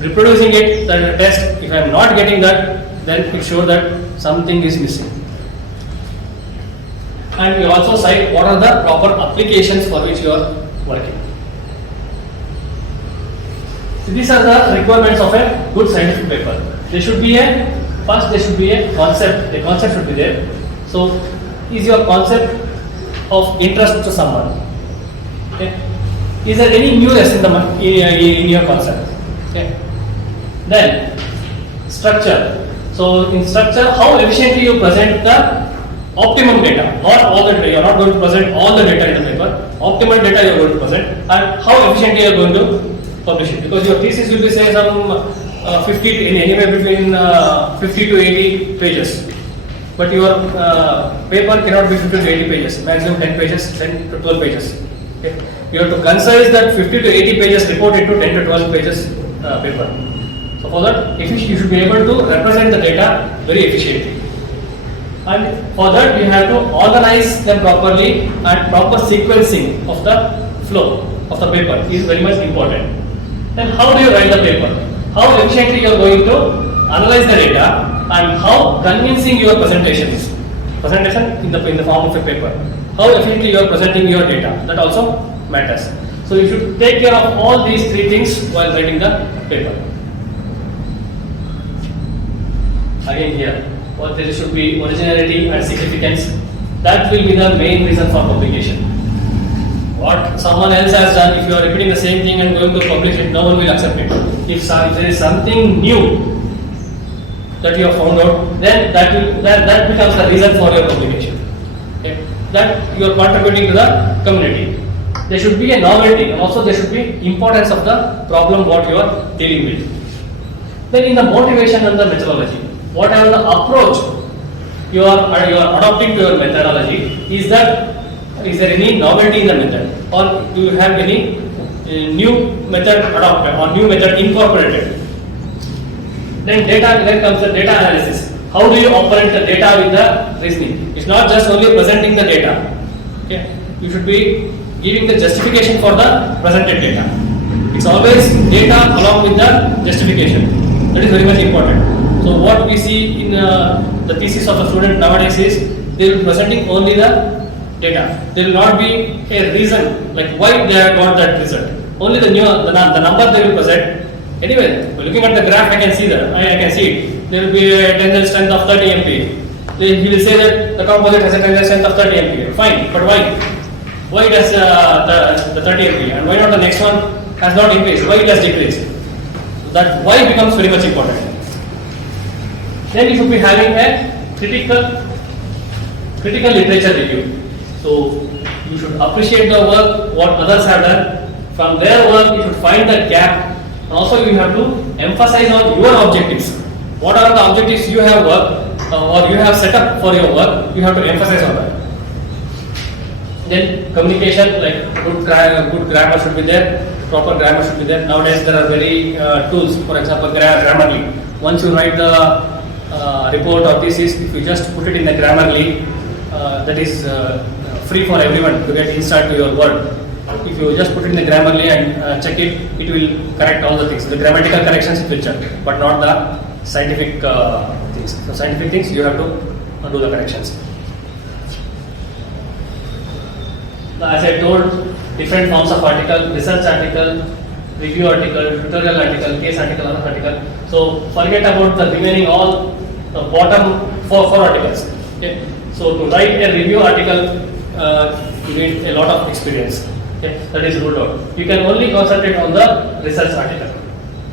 reproducing it, that is a test. If I am not getting that, then it shows that something is missing. And we also cite what are the proper applications for which you are working. So these are the requirements of a good scientific paper. There should be a concept. The concept should be there. So, is your concept of interest to someone? Okay. Is there any newness in your concept? Okay. Then, structure. So, in structure, how efficiently you present the optimum data, not all the data. You are not going to present all the data in the paper. Optimal data you are going to present, and how efficiently you are going to publish it. Because your thesis will be say some 50 to, anywhere between 50 to 80 pages. But your paper cannot be 50 to 80 pages, maximum 10 pages, 10 to 12 pages. Okay. You have to concise that 50 to 80 pages report into 10 to 12 pages paper. So for that, you should be able to represent the data very efficiently. And for that, you have to organize them properly, and proper sequencing of the flow of the paper is very much important. Then how do you write the paper? How efficiently you are going to analyze the data, and how convincing your presentation is. Presentation in the form of a paper. How efficiently you are presenting your data, that also matters. So you should take care of all these three things while writing the paper. Again here, what there should be originality and significance. That will be the main reason for publication. What someone else has done, if you are repeating the same thing and going to publish it, no one will accept it. If there is something new that you have found out, then that becomes the reason for your publication. Okay? That you are contributing to the community. There should be a novelty, and also there should be importance of the problem what you are dealing with. Then in the motivation and the methodology, whatever the approach you are adopting to your methodology, is there any novelty in the method, or do you have any new method adopted or new method incorporated? Then comes the data analysis. How do you operate the data with the reasoning? It's not just only presenting the data. Okay, you should be giving the justification for the presented data. It's always data along with the justification. That is very much important. So what we see in the thesis of a student nowadays is they will be presenting only the data. There will not be a reason like why they have got that result. Only the number they will present. Anyway, looking at the graph, I can see that. I can see it. There will be a tensile strength of 30 MPa. He will say that the composite has a tensile strength of 30 MPa. Fine, but why? Why does the 30 MPa, and why not the next one has not increased? Why it has decreased? That why becomes very much important. Then you should be having a critical literature review. So you should appreciate the work what others have done. From their work, you should find the gap. And also you have to emphasize on your objectives. What are the objectives you have worked or you have set up for your work? You have to emphasize on that. Then communication, like good grammar should be there, proper grammar should be there. Nowadays there are very tools, for example Grammarly. Once you write the report or thesis, if you just put it in the Grammarly, that is free for everyone to get insight to your word. If you just put it in the Grammarly and check it, it will correct all the things. The grammatical corrections it will check, but not the scientific things. So scientific things you have to do the corrections. As I told, different forms of article, research article, review article, tutorial article, case article, other article. So forget about the remaining all the bottom four articles. Okay. So to write a review article, you need a lot of experience. Okay. That is ruled out. You can only concentrate on the research article.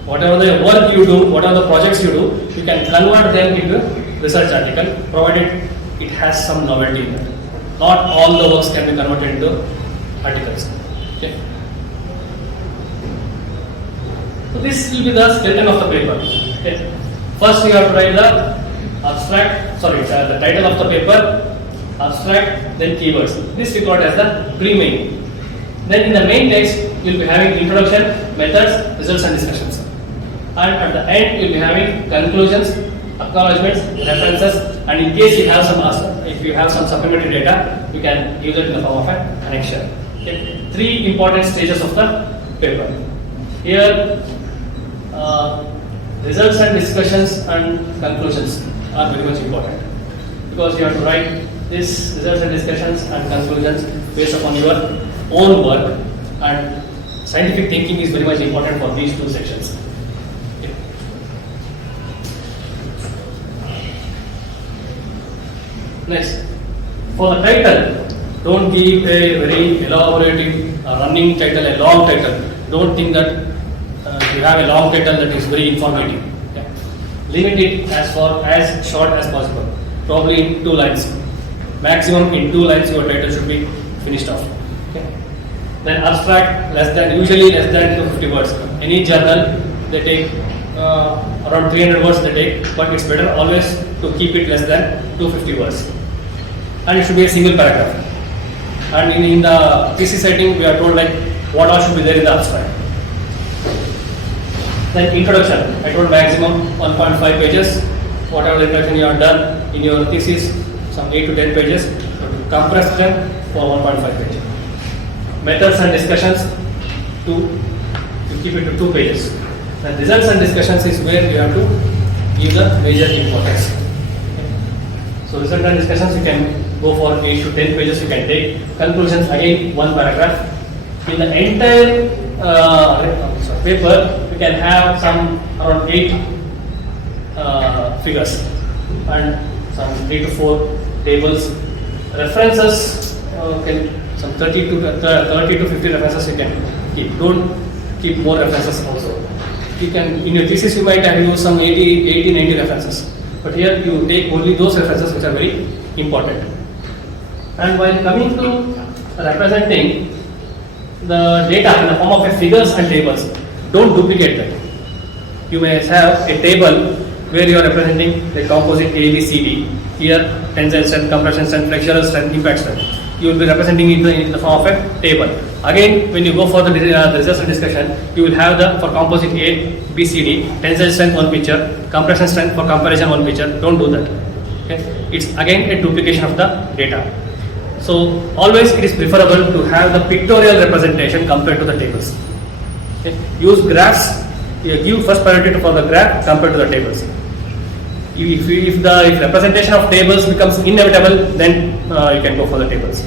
Whatever the work you do, whatever the projects you do, you can convert them into research article, provided it has some novelty in it. Not all the works can be converted into articles. Okay. So this will be the skeleton of the paper. Okay. First you have to write the the title of the paper, abstract, then keywords. This we call as the pre-main. Then in the main text you will be having introduction, methods, results and discussions. And at the end you will be having conclusions, acknowledgements, references, and in case you have some supplementary data, you can use it in the form of an annexure. Okay. 3 important stages of the paper. Here, results and discussions and conclusions are very much important, because you have to write this results and discussions and conclusions based upon your own work, and scientific thinking is very much important for these 2 sections. Okay. Next, for the title, don't give a very elaborative running title, a long title. Don't think that you have a long title that is very informative. Okay. Limit it as short as possible. Probably in 2 lines. Maximum in 2 lines your title should be finished off. Okay. Then abstract, usually less than 250 words. Any journal they take around 300 words they take, but it's better always to keep it less than 250 words. And it should be a single paragraph. And in the thesis setting, we are told like what all should be there in the abstract. Then introduction, I told maximum 1.5 pages. Whatever the introduction you have done in your thesis, some 8 to 10 pages, but compress them for 1.5 pages. Methods and discussions, you keep it to 2 pages. And results and discussions is where you have to give the major importance. Okay. So results and discussions you can go for 8 to 10 pages you can take. Conclusions again 1 paragraph. In the entire paper you can have some around 8 figures and some 3 to 4 tables. References some 30 to 50 references you can keep. Don't keep more references also. You can, in your thesis you might have used some 80-90 references, but here you take only those references which are very important. And while coming to representing the data in the form of figures and tables, don't duplicate them. You may have a table where you are representing the composite A, B, C, D. Here tensile strength, compression strength, flexural strength, impact strength. You will be representing it in the form of a table. Again, when you go for the results and discussion, you will have the for composite A, B, C, D, tensile strength 1 picture, compression strength for comparison 1 picture. Don't do that. Okay? It's again a duplication of the data. So always it is preferable to have the pictorial representation compared to the tables. Okay? Use graphs. You give first priority for the graph compared to the tables. If representation of tables becomes inevitable, then you can go for the tables.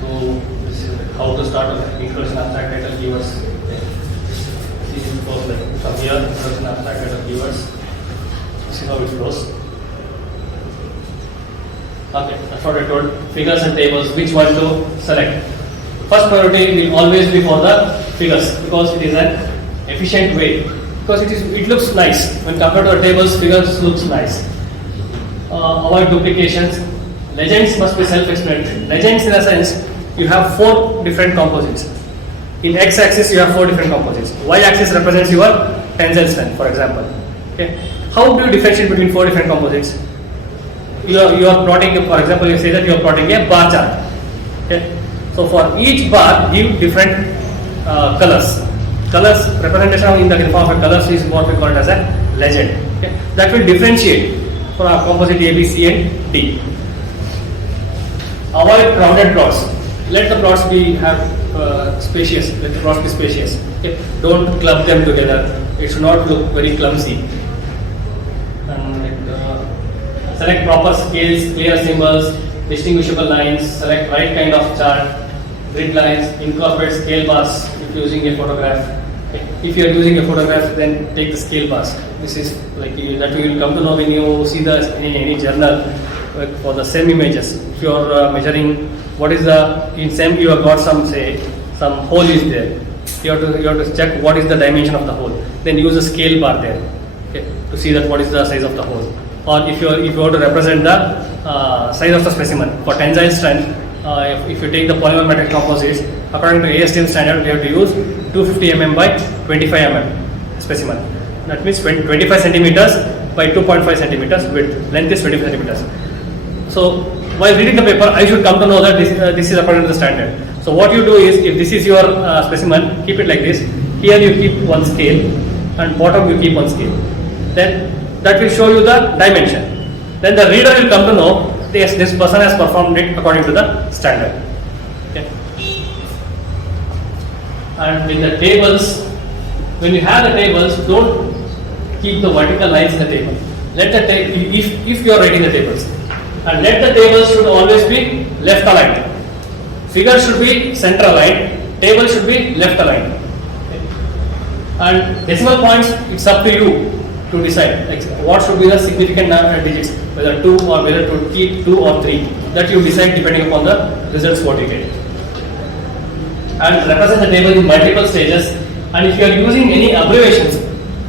So this is how to start with introduction, abstract, title, keywords. Okay. This is goes like from here, introduction, abstract, title, keywords. This is how it flows. Okay, that's what I told. Figures and tables, which one to select? First priority will always be for the figures, because it is an efficient way. Because it looks nice when compared to the tables. Figures looks nice. Avoid duplications. Legends must be self-explanatory. Legends, in a sense, you have 4 different composites. In x-axis you have 4 different composites. Y-axis represents your tensile strength, for example. Okay. How do you differentiate between 4 different composites? you are plotting, for example, you say that you are plotting a bar chart. Okay. So for each bar, give different colors. Colors representation in the form of colors is what we call it as a legend. Okay. That will differentiate for our composite A, B, C, and D. Avoid crowded plots. Let the plots be spacious. Let the plots be spacious. Okay. Don't club them together. It should not look very clumsy. Select proper scales, clear symbols, distinguishable lines. Select right kind of chart, grid lines. Incorporate scale bars if using a photograph. Okay. If you are using a photograph, then take the scale bars. This is like that you will come to know when you see the any journal for the same images. If you are measuring what is the in same, you have got some hole is there. You have to check what is the dimension of the hole. Then use a scale bar there, okay, to see that what is the size of the hole. Or if you want to represent the size of the specimen for tensile strength, if you take the polymer metric composites, according to ASTM standard, we have to use 250 mm by 25 mm specimen. That means 25 centimeters by 2.5 centimeters width. Length is 25 centimeters. So while reading the paper, I should come to know that this is according to the standard. So what you do is, if this is your specimen, keep it like this. Here you keep one scale, and bottom you keep one scale. Then that will show you the dimension. Then the reader will come to know this person has performed it according to the standard. Okay. And in the tables, when you have the tables, don't keep the vertical lines in the table. Let the if you are writing the tables, and let the tables should always be left aligned. Figure should be center aligned. Table should be left aligned. Okay. And decimal points, it's up to you to decide like what should be the significant digits, whether 2 or whether to keep 2 or 3. That you decide depending upon the results what you get. And represent the table in multiple stages. And if you are using any abbreviations,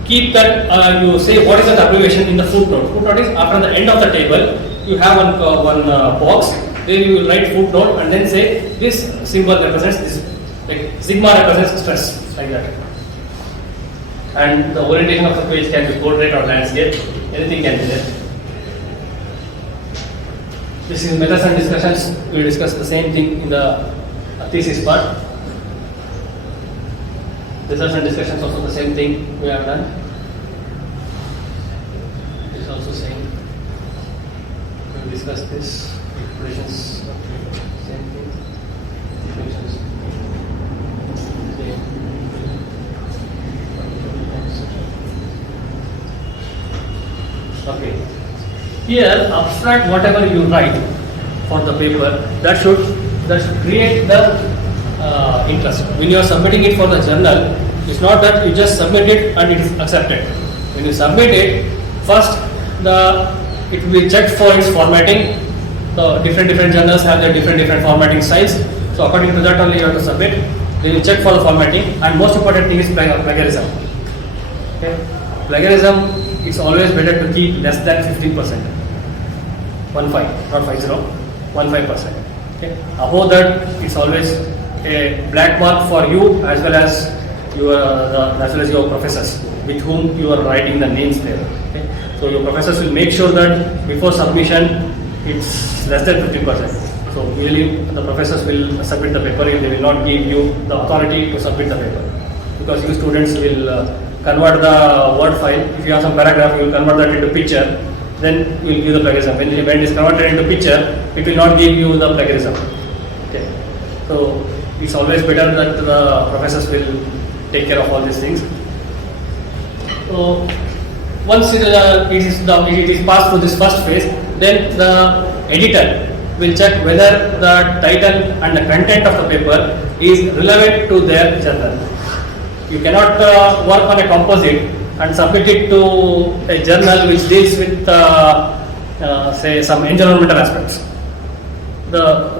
keep that you say what is that abbreviation in the footnote. Footnote is after the end of the table. You have one box. Then you will write footnote and then say this symbol represents this, like sigma represents stress, like that. And the orientation of the page can be portrait or landscape. Anything can be there. This is methods and discussions. We will discuss the same thing in the thesis part. Results and discussions also the same thing we have done. It is also same. We will discuss this. Equations, same thing. Equations, same. Okay. Here, abstract whatever you write for the paper, that should create the interest. When you are submitting it for the journal, it's not that you just submit it and it is accepted. When you submit it, first it will be checked for its formatting. So different journals have their different formatting styles. So according to that only you have to submit. They will check for the formatting, and most important thing is plagiarism. Okay. Plagiarism, it's always better to keep less than 15%. 15, not 50, 15%. Okay. Above that, it's always a black mark for you as well as your professors with whom you are writing the names there. Okay. So your professors will make sure that before submission it's less than 50%. So usually the professors will submit the paper if they will not give you the authority to submit the paper, because you students will convert the word file. If you have some paragraph, you will convert that into picture, then you will give the plagiarism. When it is converted into picture, it will not give you the plagiarism. Okay. So it's always better that the professors will take care of all these things. So once it is passed through this first phase, then the editor will check whether the title and the content of the paper is relevant to their journal. You cannot work on a composite and submit it to a journal which deals with say some environmental aspects. The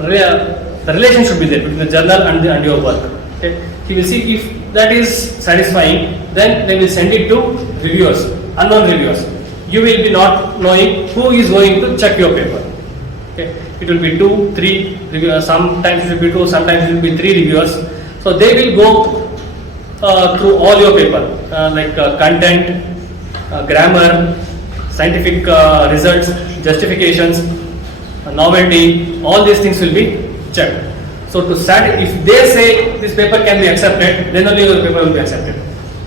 relation should be there between the journal and your work. Okay? You will see if that is satisfying, then they will send it to reviewers, unknown reviewers. You will be not knowing who is going to check your paper. Okay? It will be 2, 3 reviewers. Sometimes it will be 2, sometimes it will be 3 reviewers. So they will go through all your paper, like content, grammar, scientific results, justifications, novelty, all these things will be checked. So to start, if they say this paper can be accepted, then only your paper will be accepted.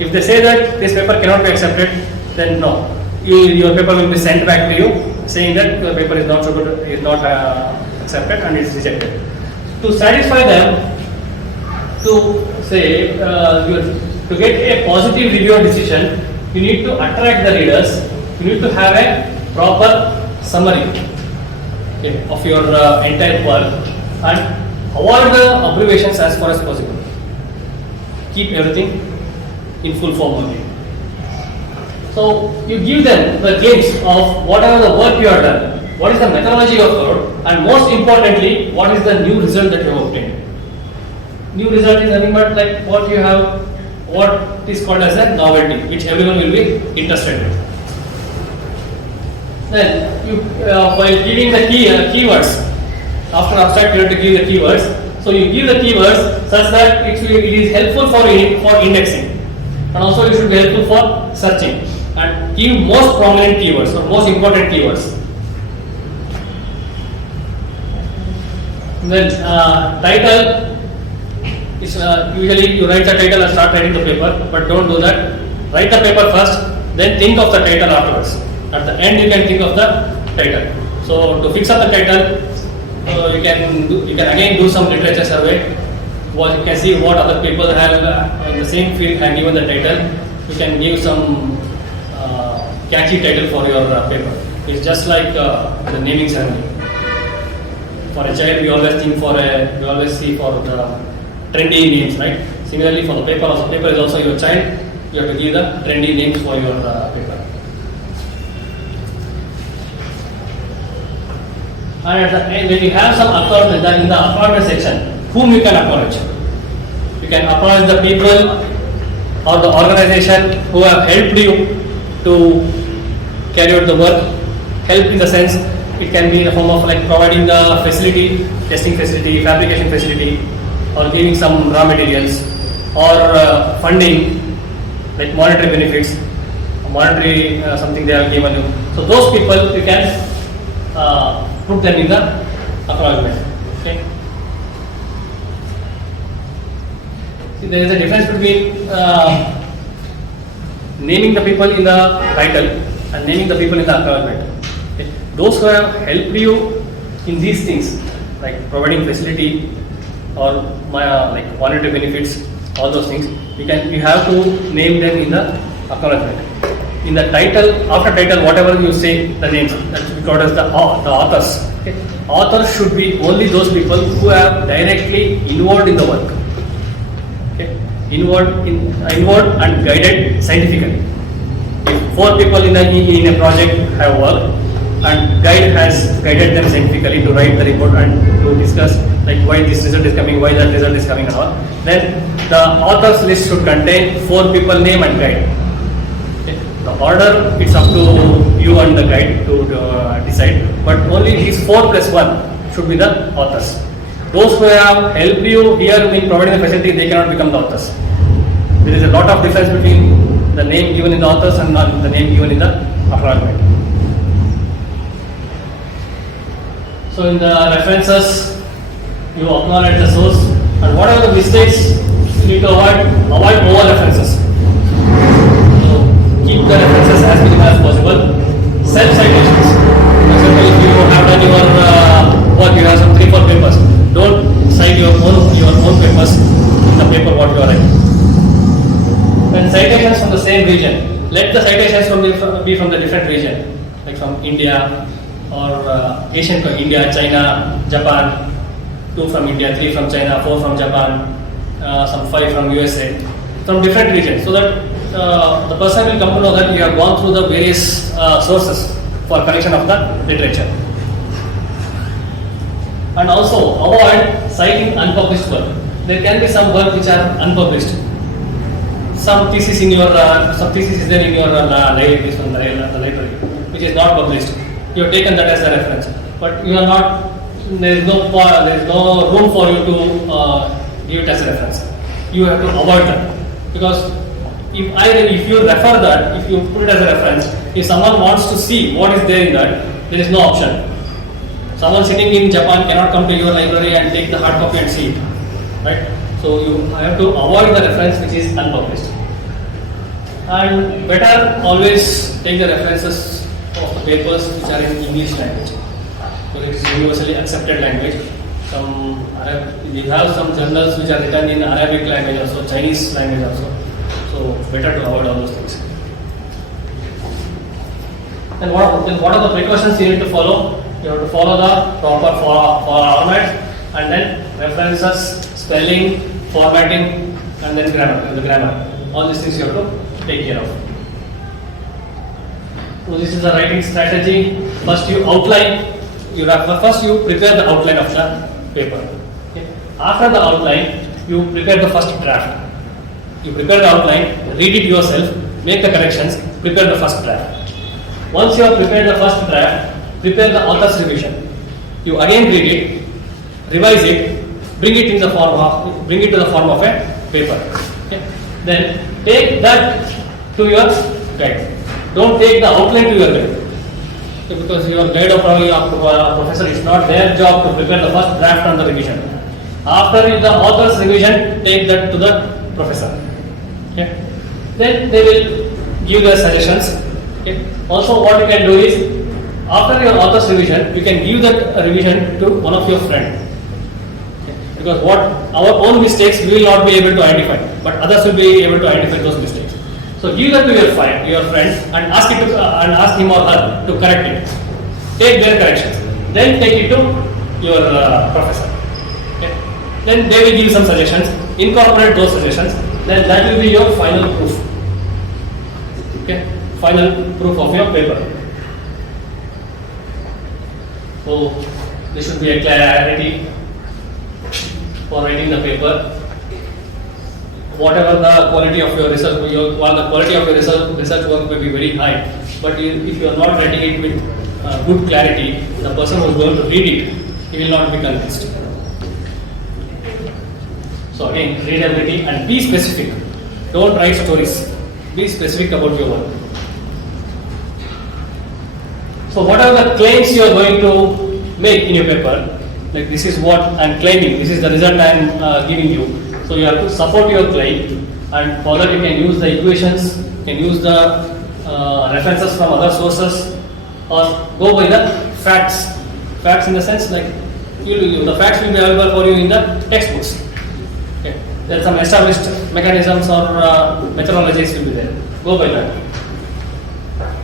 If they say that this paper cannot be accepted, then no, your paper will be sent back to you saying that your paper is not so good, is not accepted and is rejected. To satisfy them, to say to get a positive review or decision, you need to attract the readers. You need to have a proper summary, okay, of your entire work and avoid the abbreviations as far as possible. Keep everything in full form only. So you give them the glimpse of whatever the work you have done, what is the methodology of work, and most importantly, what is the new result that you have obtained. New result is nothing but like what you have, what is called as a novelty, which everyone will be interested in. Then you, while giving the keywords, after abstract you have to give the keywords. So you give the keywords such that it is helpful for indexing, and also it should be helpful for searching. And give most prominent keywords or most important keywords. Then title is usually you write the title and start writing the paper, but don't do that. Write the paper first, then think of the title afterwards. At the end, you can think of the title. So to fix up the title, you can again do some literature survey. You can see what other people have in the same field have given the title. You can give some catchy title for your paper. It's just like the naming ceremony. For a child, we always see for the trendy names, right? Similarly, for the paper, also paper is also your child. You have to give the trendy names for your paper. And at the end, when you have some acknowledgement in the acknowledgement section, whom you can acknowledge? You can acknowledge the people or the organization who have helped you to carry out the work. Help in the sense, it can be in the form of like providing the facility, testing facility, fabrication facility, or giving some raw materials, or funding, like monetary benefits, monetary something they have given you. So those people you can put them in the acknowledgement. Okay. See, there is a difference between naming the people in the title and naming the people in the acknowledgement. Okay. Those who have helped you in these things, like providing facility or like monetary benefits, all those things, you have to name them in the acknowledgement. In the title, after title, whatever you say the names, that's called as the authors. Okay. Authors should be only those people who have directly involved in the work. Okay. Involved and guided scientifically. If 4 people in a project have worked and guide has guided them scientifically to write the report and to discuss like why this result is coming, why that result is coming and all, then the authors list should contain 4 people name and guide. Okay. The order, it's up to you and the guide to decide, but only these 4 plus 1 should be the authors. Those who have helped you here in providing the facility, they cannot become the authors. There is a lot of difference between the name given in the authors and the name given in the acknowledgement. So in the references, you acknowledge the source, and whatever the mistakes you need to avoid over references. So keep the references as minimal as possible. Self citations. For example, if you have done your work, you have some 3-4 papers. Don't cite your own papers in the paper what you are writing. When citations from the same region, let the citations be from the different region, like from India or Asian, India, China, Japan. 2 from India, 3 from China, 4 from Japan, some 5 from USA, from different regions, so that the person will come to know that you have gone through the various sources for collection of the literature. And also avoid citing unpublished work. There can be some work which are unpublished. Some thesis is there in your library, which is not published. You have taken that as a reference, but you are not. There is no room for you to give it as a reference. You have to avoid that, because if you refer that, if you put it as a reference, If someone wants to see what is there in that, there is no option. Someone sitting in Japan cannot come to your library and take the hard copy and see it, right? So you have to avoid the reference which is unpublished. And better always take the references of the papers which are in English language. So it is universally accepted language. We have some journals which are written in Arabic language also, Chinese language also. So better to avoid all those things. And what are the precautions you need to follow? You have to follow the proper format, and then references, spelling, formatting, and then grammar. All these things you have to take care of. So this is the writing strategy. First you outline. First you prepare the outline of the paper. Okay. After the outline, you prepare the first draft. You prepare the outline, read it yourself, make the corrections, prepare the first draft. Once you have prepared the first draft, prepare the author's revision. You again read it, revise it, bring it to the form of a paper. Okay. Then take that to your guide. Don't take the outline to your guide. Okay, because your guide or probably your professor, it's not their job to prepare the first draft and the revision. After the author's revision, take that to the professor. Okay. Then they will give their suggestions. Okay. Also, what you can do is, after your author's revision, you can give that revision to one of your friends. Okay. Because what our own mistakes we will not be able to identify, but others will be able to identify those mistakes. So give that to your friend, and ask him or her to correct it. Take their corrections. Then take it to your professor. Okay. Then they will give some suggestions. Incorporate those suggestions. Then that will be your final proof. Okay. Final proof of your paper. So there should be a clarity for writing the paper. Whatever the quality of your research, the quality of your research work may be very high, but if you are not writing it with good clarity, the person who is going to read it, he will not be convinced. So again, readability and be specific. Don't write stories. Be specific about your work. So what are the claims you are going to make in your paper? Like, this is what I am claiming, this is the result I am giving you. So you have to support your claim, and for that you can use the equations, you can use the references from other sources, or go by the facts. Facts in the sense like the facts will be available for you in the textbooks. Okay. There are some established mechanisms or methodologies will be there. Go by that.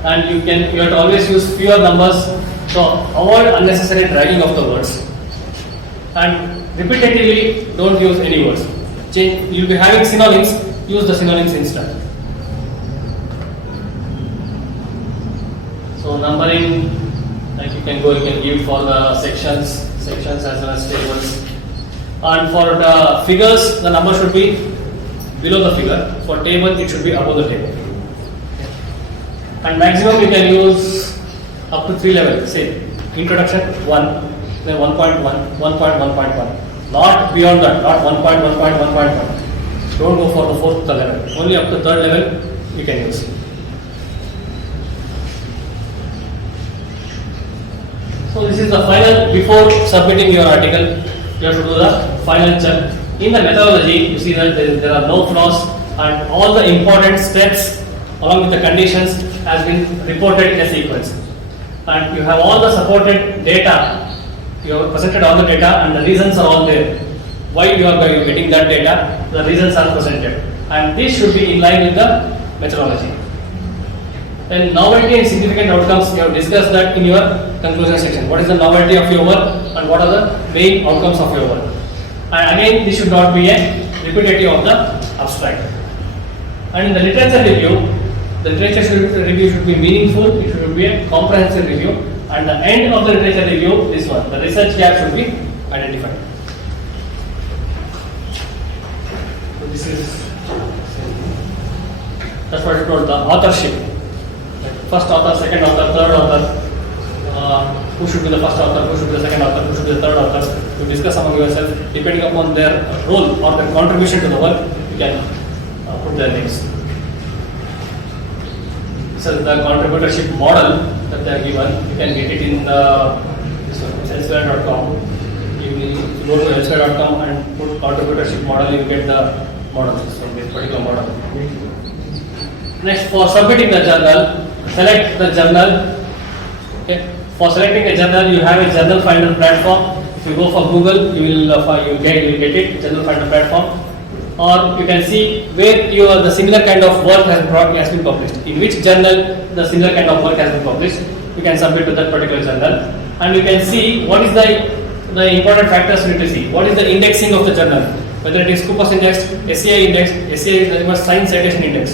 And you have to always use fewer numbers, so avoid unnecessary dragging of the words. And repetitively, don't use any words. You'll be having synonyms, use the synonyms instead. So numbering, like you can give for the sections as well as tables. And for the figures, the number should be below the figure. For table, it should be above the table. And maximum you can use up to 3 levels. Say introduction 1, then 1.1, 1.1.1. Not beyond that, not 1.1.1.1. Don't go for the 4th level. Only up to 3rd level you can use. So this is the final, before submitting your article, you have to do the final check. In the methodology, you see that there are no flaws, and all the important steps along with the conditions has been reported in a sequence. And you have all the supported data. You have presented all the data, and the reasons are all there. Why you are getting that data, the reasons are presented. And this should be in line with the methodology. Then novelty and significant outcomes, you have discussed that in your conclusion section. What is the novelty of your work, and what are the main outcomes of your work? And again, this should not be a repetitive of the abstract. And in the literature review, the literature review should be meaningful, it should be a comprehensive review. And the end of the literature review, this one, the research gap should be identified. So this is, that's what I told, the authorship. First author, second author, third author. Who should be the first author, who should be the second author, who should be the third author. You discuss among yourself, depending upon their role or their contribution to the work, you can put their names. So the contributorship model that they are given, you can get it in the elsewhere.com. You will go to elsewhere.com and put contributorship model, you get the model from this particular model. Next, for submitting the journal, select the journal. Okay. For selecting a journal, you have a journal finder platform. If you go for Google, you will get it, journal finder platform. Or you can see where the similar kind of work has been published. In which journal the similar kind of work has been published, you can submit to that particular journal. And you can see what is the important factors you need to see. What is the indexing of the journal? Whether it is Cooper's index, SCI index, SCI is the Science Citation Index.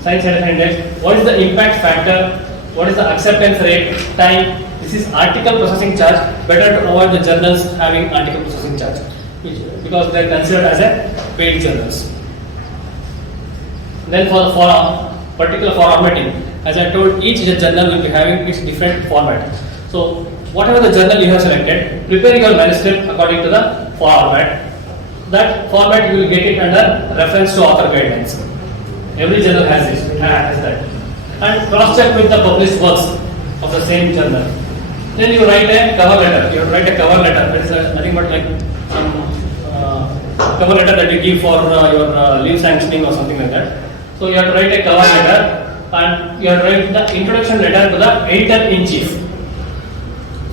Science Citation Index. What is the impact factor? What is the acceptance rate? Time? This is article processing charge. Better to avoid the journals having article processing charge, because they are considered as a paid journals. Then for particular formatting, as I told, each journal will be having its different format. So whatever the journal you have selected, prepare your manuscript according to the format. That format you will get it under reference to author guidelines. Every journal has this, has that. And cross-check with the published works of the same journal. Then you write a cover letter. You write a cover letter. That is nothing but like some cover letter that you give for your leave sanctioning or something like that. So you have to write a cover letter, and you have to write the introduction letter to the editor-in-chief.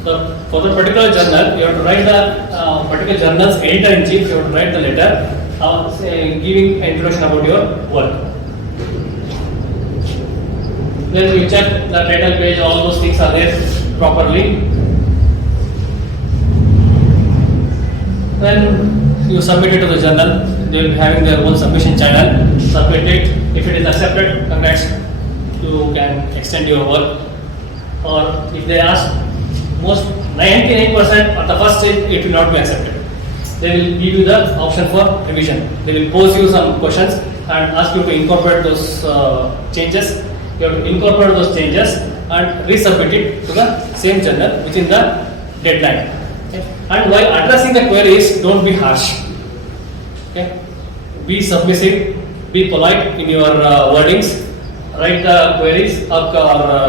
So for the particular journal, you have to write the particular journal's editor-in-chief. You have to write the letter giving introduction about your work. Then you check the title page, all those things are there properly. Then you submit it to the journal. They will be having their own submission channel. Submit it. If it is accepted, congrats, you can extend your work. Or if they ask, most 99% at the first stage it will not be accepted. They will give you the option for revision. They will pose you some questions and ask you to incorporate those changes. You have to incorporate those changes and resubmit it to the same journal within the deadline. Okay. And while addressing the queries, don't be harsh. Okay. Be submissive, be polite in your wordings. Write the queries or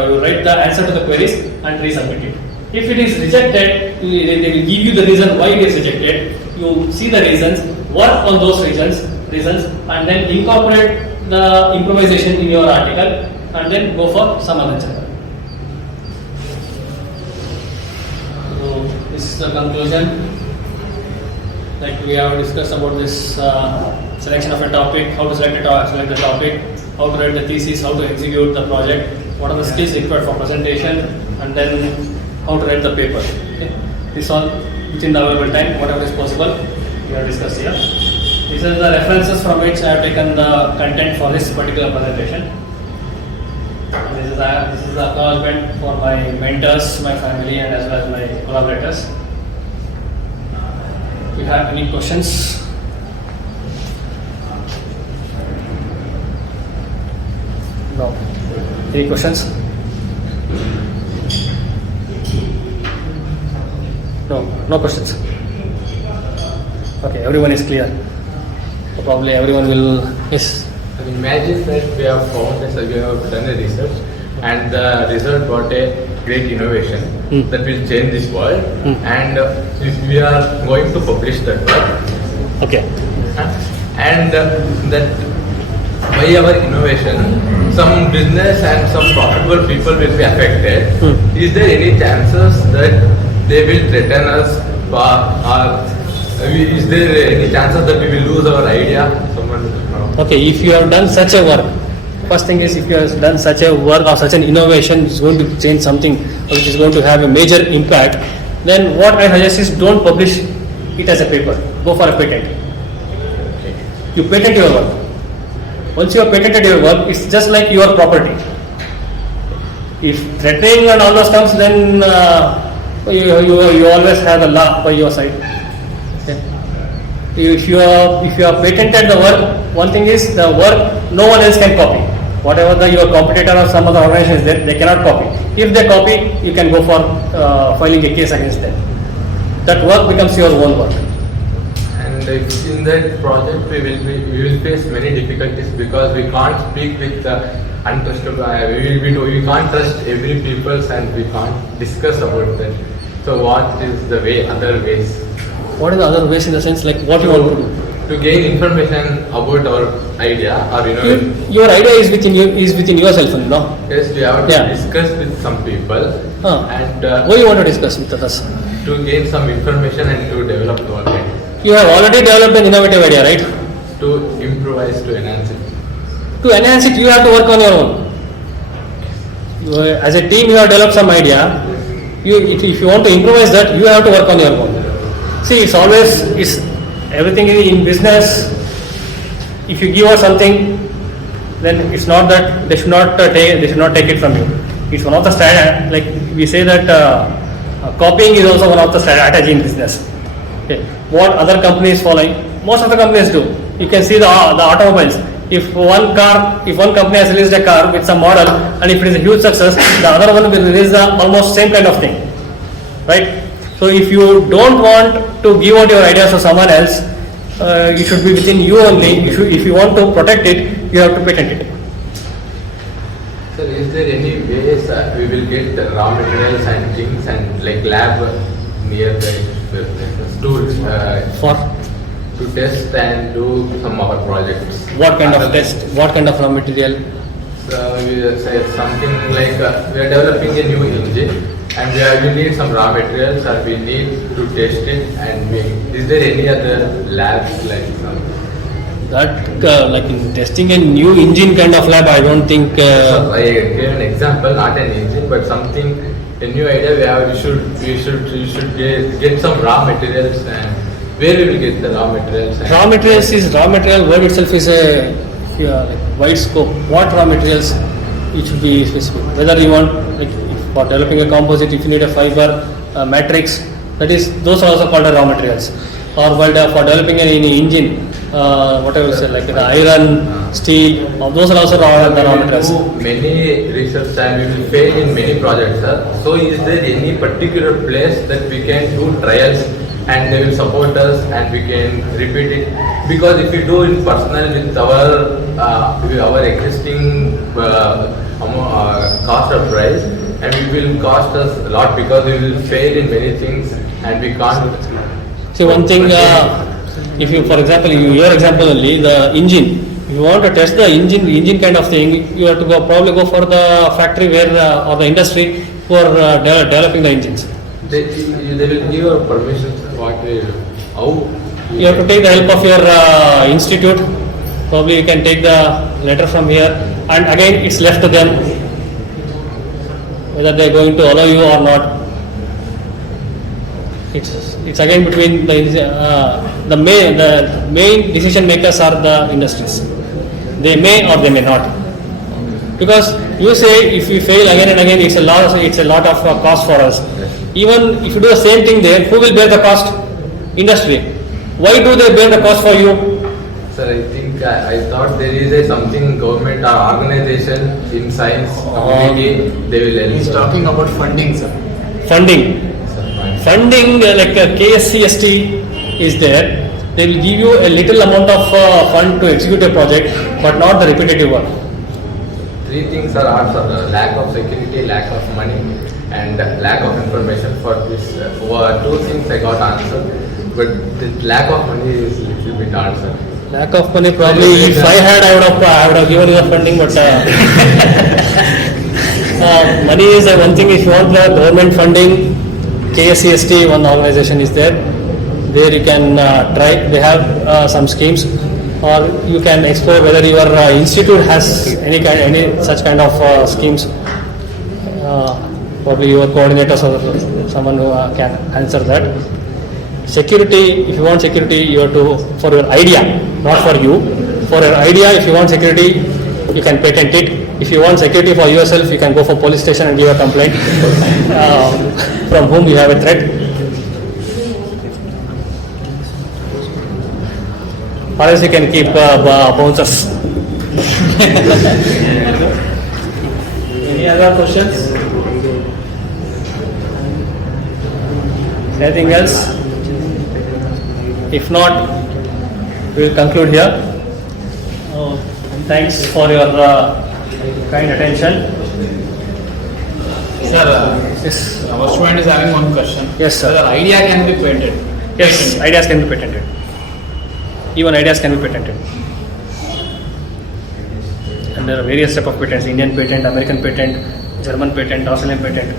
you write the answer to the queries and resubmit it. If it is rejected, they will give you the reason why it is rejected. You see the reasons, work on those reasons, and then incorporate the improvisation in your article, and then go for some other journal. So this is the conclusion. Like we have discussed about this selection of a topic, how to select the topic, how to write the thesis, how to execute the project, what are the skills required for presentation, and then how to write the paper. Okay. This all within the available time, whatever is possible, we have discussed here. These are the references from which I have taken the content for this particular presentation. This is the acknowledgement for my mentors, my family, and as well as my collaborators. Do you have any questions? No. Any questions? No questions. Okay, everyone is clear. So probably everyone will. Yes. Imagine that we have found that we have done a research, and the result got a great innovation that will change this world. And if we are going to publish that work, Okay. and that by our innovation, some business and some profitable people will be affected. Is there any chances that they will threaten us, or is there any chances that we will lose our idea? Okay, if you have done such a work, first thing is if you have done such a work or such an innovation which is going to change something or which is going to have a major impact, then what I suggest is don't publish it as a paper. Go for a patent. Okay. You patent your work. Once you have patented your work, it's just like your property. If threatening and all those comes, then you always have the law by your side. Okay. If you have patented the work, one thing is the work no one else can copy. Whatever your competitor or some other organization is there, they cannot copy. If they copy, you can go for filing a case against them. That work becomes your own work. And in that project, we will face many difficulties because we can't speak with untrustable. We can't trust every people and we can't discuss about that. So what is the way, other ways? What are the other ways in the sense like what you want to do? To gain information about our idea or Your idea is within yourself, no? Yes, we have to discuss with some people and what do you want to discuss with others? To gain some information and to develop our idea. You have already developed an innovative idea, right? To improvise, to enhance it. To enhance it, you have to work on your own. As a team, you have developed some idea. If you want to improvise that, you have to work on your own. See, it's everything in business. If you give us something, then it's not that they should not take it from you. It's one of the strategy. Like we say that copying is also one of the strategy in business. Okay. What other companies following? Most of the companies do. You can see the automobiles. If one company has released a car with some model, and if it is a huge success, the other one will release the almost same kind of thing, right? So if you don't want to give out your ideas to someone else, it should be within you only. If you want to protect it, you have to patent it. Sir, is there any ways we will get the raw materials and things and like lab near the tools to test and do some of our projects? What kind of test? What kind of raw material? So we say something like we are developing a new engine and we need some raw materials or we need to test it and is there any other labs like some? That like in testing a new engine kind of lab, I don't think. So I gave an example, not an engine, but something, a new idea. We should get some raw materials and where we will get the raw materials. Raw material word itself is a like wide scope. What raw materials it should be specific. Whether you want like for developing a composite, if you need a fiber matrix, those are also called raw materials. Or for developing an engine. Whatever you say, like the iron, steel, those are also the raw materials. Many research and we will fail in many projects, sir. So is there any particular place that we can do trials and they will support us and we can repeat it? Because if we do in personal with our existing cost of price, and it will cost us a lot because we will fail in many things and we can't. So one thing. If you, for example, your example only, the engine, if you want to test the engine kind of thing, you have to probably go for the factory where or the industry who are developing the engines. They will give you permission. How? You have to take the help of your institute. Probably you can take the letter from here, and again it's left to them whether they are going to allow you or not. It's again between the main decision makers are the industries. They may or they may not. Because you say if we fail again and again, it's a lot of cost for us. Even if you do the same thing there, who will bear the cost? Industry. Why do they bear the cost for you? Sir, I think I thought there is something government or organization in science community they will help. He's talking about funding, sir. Funding like KSCST is there. They will give you a little amount of fund to execute a project, but not the repetitive one. Three things are also lack of security, lack of money, and lack of information for this. Two things I got answered, but the lack of money is little bit answered. Lack of money, probably if I had, I would have given you the funding, but money is one thing. If you want the government funding, KSCST, one organization is there. There you can try. They have some schemes, or you can explore whether your institute has any such kind of schemes. Probably your coordinators or someone who can answer that. Security, if you want security, you have to, for your idea, not for you. For your idea, if you want security, you can patent it. If you want security for yourself, you can go for police station and give a complaint from whom you have a threat. Or else you can keep bouncers. Any other questions? Anything else? If not, we will conclude here. Thanks for your kind attention. Sir, Yes. our student is having one question. Yes, sir. Whether idea can be patented. Yes, ideas can be patented. Even ideas can be patented. And there are various types of patents: Indian patent, American patent, German patent, Australian patent.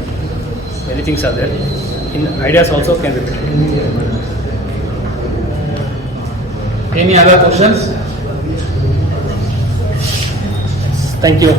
Many things are there. In ideas also can be patented. Any other questions? Thank you.